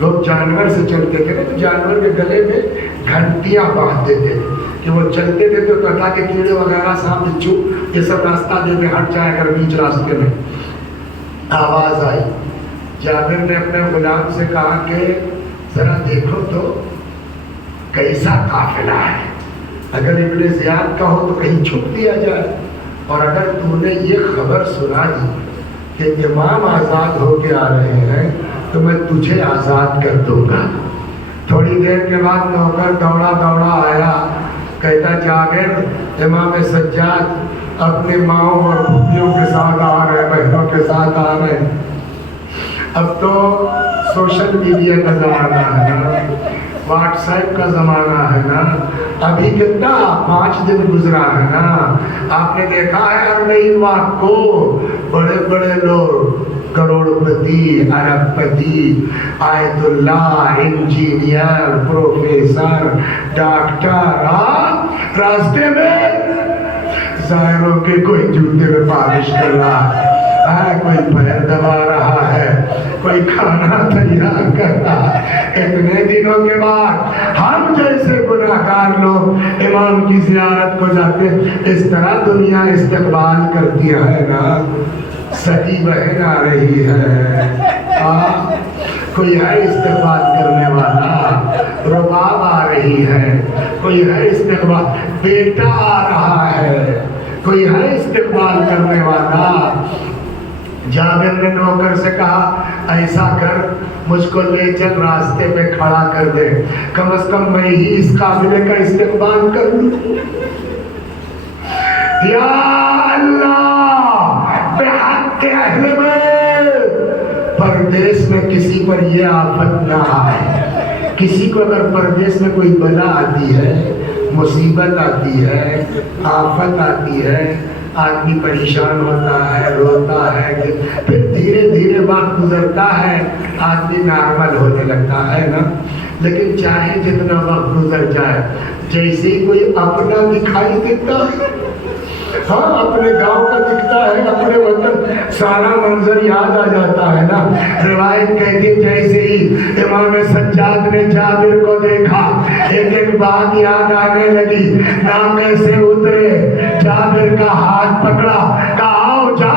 لوگ جانور سے چلتے تھے تو جانور کے گلے میں گھنٹیاں باندھتے تھے کہ وہ چلتے تھے تو تاکہ کیڑے وغیرہ سانپ بچھو یہ سب راستہ دے کے ہٹ جائے اگر بیچ راستے میں۔ آواز آئی، جابر نے اپنے غلام سے کہا کہ ذرا دیکھو تو کیسا قافلہ ہے، اگر ابن زیاد کا ہو تو کہیں چھپ دیا جائے، اور اگر تو نے یہ خبر سنا دی کہ امام آزاد ہو کے آ رہے ہیں تو میں تجھے آزاد کر دوں گا۔ تھوڑی دیر کے بعد نوکر دوڑا دوڑا آیا، کہتا جابر امام سجاد اپنی ماؤں اور پھوپھیوں کے ساتھ آ رہے، بہنوں کے ساتھ آ رہے۔ اب تو سوشل میڈیا کا زمانہ ہے نا، واٹس ایپ کا زمانہ ہے نا، ابھی کتنا 5 دن گزرا ہے نا، آپ نے دیکھا ہے اربعین واق کو بڑے بڑے لوگ کروڑ پتی، ارب پتی، آیت اللہ، انجینئر، پروفیسر، ڈاکٹر، راستے میں ظاہروں کے کوئی جوتے میں پالش کر رہا ہے، کوئی پیر دبا رہا ہے، کوئی کھانا تیار کر رہا ہے۔ اتنے دنوں کے بعد ہم جیسے گناہگار لوگ امام کی زیارت کو جاتے، اس طرح دنیا استقبال کرتی ہے نا۔ ستی بہن آ رہی ہے، کوئی ہے استقبال کرنے والا، رباب آ رہی ہے، کوئی ہے استقبال، بیٹا آ رہا ہے، کوئی ہے استقبال کرنے والا۔ جابر نے نوکر سے کہا ایسا کر مجھ کو لے چل راستے پہ کھڑا کر دے، کم از کم میں ہی اس قافلے کا استقبال کر لوں۔ یا اللہ بحق اہل بیت، پردیس میں کسی پر یہ آفت نہ آئے۔ کسی کو اگر پردیس میں کوئی بلا آتی ہے، مصیبت آتی ہے، آفت آتی ہے، آدمی پریشان ہوتا ہے، روتا ہے، پھر دھیرے دھیرے وقت گزرتا ہے، آدمی نارمل ہونے لگتا ہے نا۔ لیکن چاہے جتنا وقت گزر جائے، جیسے ہی کوئی اپنا دکھائی دیتا ہے، ہاں اپنے گاؤں کا دکھتا ہے، اپنے وطن، سارا منظر یاد آ جاتا ہے نا۔ روایت کہتی جیسے ہی امام سجاد نے جابر کو دیکھا، ایک ایک بات یاد آنے لگی، ناکے سے اترے، جابر کا ہاتھ پکڑا، کہا آؤ جا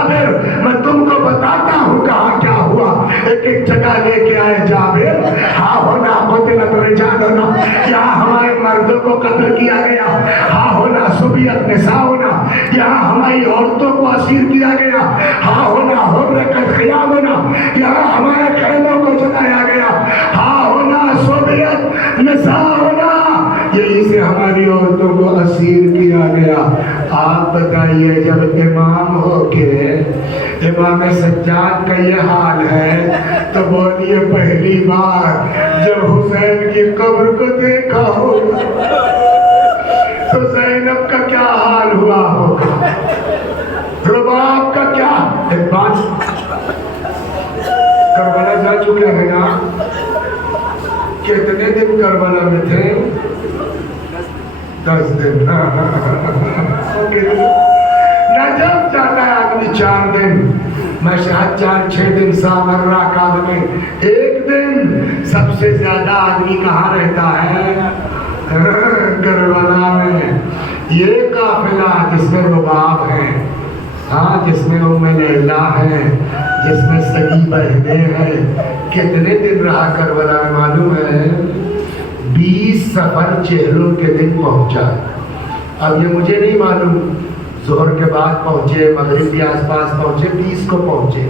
مردوں کو قتل کیا گیا، ہاں ہونا صبیت نساء ہونا، یہاں ہماری عورتوں کو اسیر کیا گیا، ہاں ہونا حرقت خیامنا، یہاں ہمارے خیموں کو جلایا گیا، ہاں ہونا صبیت نساء ہونا، یہی سے ہماری عورتوں کو اسیر کیا گیا۔ آپ بتائیے جب امام ہو کے امام سجاد کا یہ حال ہے تو بولیے پہلی بار جب حسین کی قبر کو دیکھا ہوگا تو زینب کا کیا حال ہوا ہوگا، رباب کا کیا؟ ایک بات، کربلا جا چکے ہیں نا، کتنے دن کربلا میں تھے؟ 10 دن۔ نجف جاتا ہے آدمی 4 دن، مشہد 4-6 دن، سامرہ کعبہ میں 1 دن۔ سب سے زیادہ آدمی کہاں رہتا ہے؟ کربلا میں۔ یہ قافلہ جس میں رباب ہے، ہاں جس میں ام لیلا ہے، جس میں سگی بہنیں ہیں، کتنے دن رہا کربلا میں معلوم ہے؟ 20 سفر چہلوں کے دن پہنچا۔ اب یہ مجھے نہیں معلوم، ظہر کے بعد پہنچے، مغرب کے آس پاس پہنچے، 20 کو پہنچے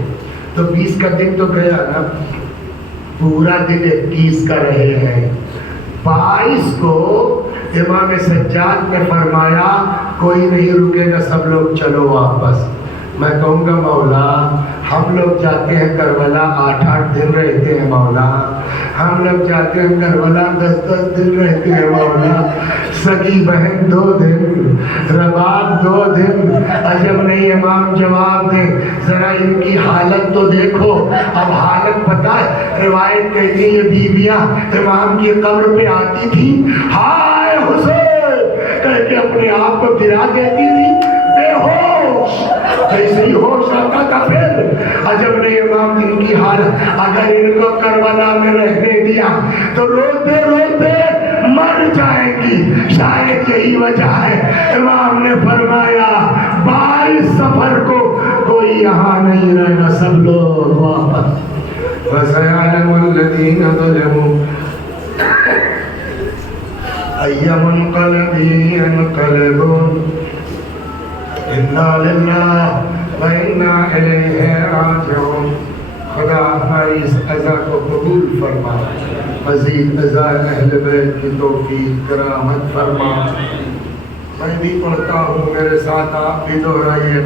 تو 20 کا دن تو گیا نا، پورا دن 21 کا رہے ہیں۔ 22 کو امام سجاد نے فرمایا کوئی نہیں رکے گا، سب لوگ چلو واپس۔ میں کہوں گا مولا ہم لوگ جاتے ہیں کربلا 8-8 دن رہتے ہیں مولا، ہم لوگ جاتے ہیں کربلا 10-10 دن رہتے ہیں مولا، سگی بہن 2 دن، رباب 2 دن، عجب نہیں امام جواب دیں ذرا ان کی حالت تو دیکھو۔ اب حالت پتہ ہے، روایت کہتی ہے یہ بیویاں امام کی قبر پہ آتی تھی، ہائے حسین کہہ کے اپنے آپ کو گرا دیتی تھی، بے ہوش، جیسے ہی ہوش آتا تھا پھر عجب نہیں امام جن کی حالت، اگر ان کو کربلا میں رہنے دیا تو روتے روتے مر جائیں گی، شاید یہی وجہ ہے امام نے فرمایا 22 سفر کو کوئی یہاں نہیں رہے گا، سب لوگ واپس۔ وَسَيَعْلَمُ الَّذِينَ ظَلَمُوا أَيَّ مُنقَلَبٍ يَنقَلِبُونَ اِنَّا لِلَّهِ وَإِنَّا إِلَيْهِ رَاجِعُونَ۔ خدا ہماری اس عزا کو قبول فرما، مزید عزا اہل بیت کی توفیق کرامت فرما۔ میں بھی پڑھتا ہوں، میرے ساتھ آپ بھی دہرائیے۔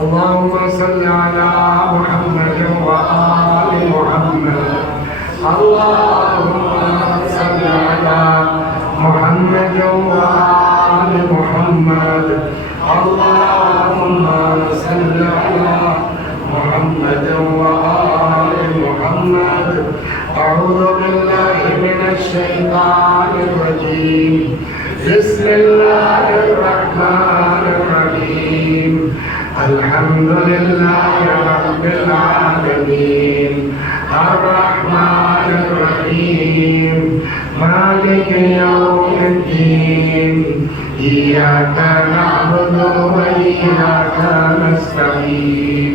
اللہم صلی علی محمد وآل محمد، اللہم صلی علی محمد وآل محمد، اللہم صلی علی محمد وآل محمد۔ اعوذ باللہ من الشیطان الرجیم، بسم اللہ الرحمن الرحیم، الحمد للہ رب العالمین، الرحمن الرحیم، مالک یوم الدین، ایاک نعبد وإیاک نستعین،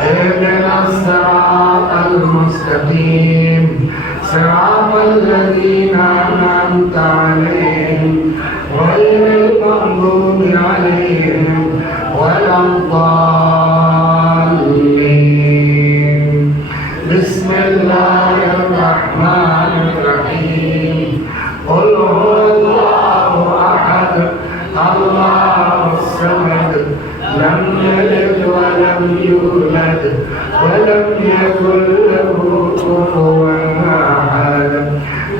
اهدنا الصراط المستقیم، صراط الذین أنعمت علیہم غیر المغضوب علیہم ولا الضالین۔ بسم اللہ الرحمن الرحیم، قل هو اللہ احد اللہ الصمد، لم یلد ولم یولد ولم یکن له کفوا احد۔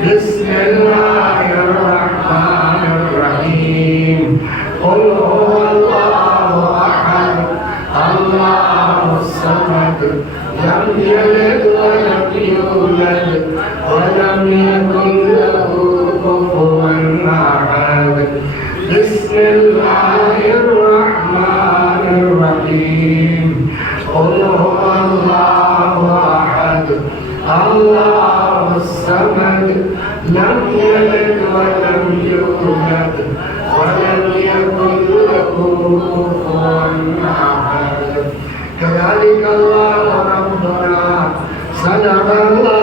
بسم اللہ الرحمن الرحیم، قل هو اللہ احد اللہ الصمد، لم یلد ولم یولد ولم یکن له کفوا احد۔ بسم اللہ الرحمن الرحیم، قل هو اللہ احد اللہ الصمد، لم یلد ولم یولد ولم یکن له کفوا احد۔ كذلك الله ربنا صدق اللہ۔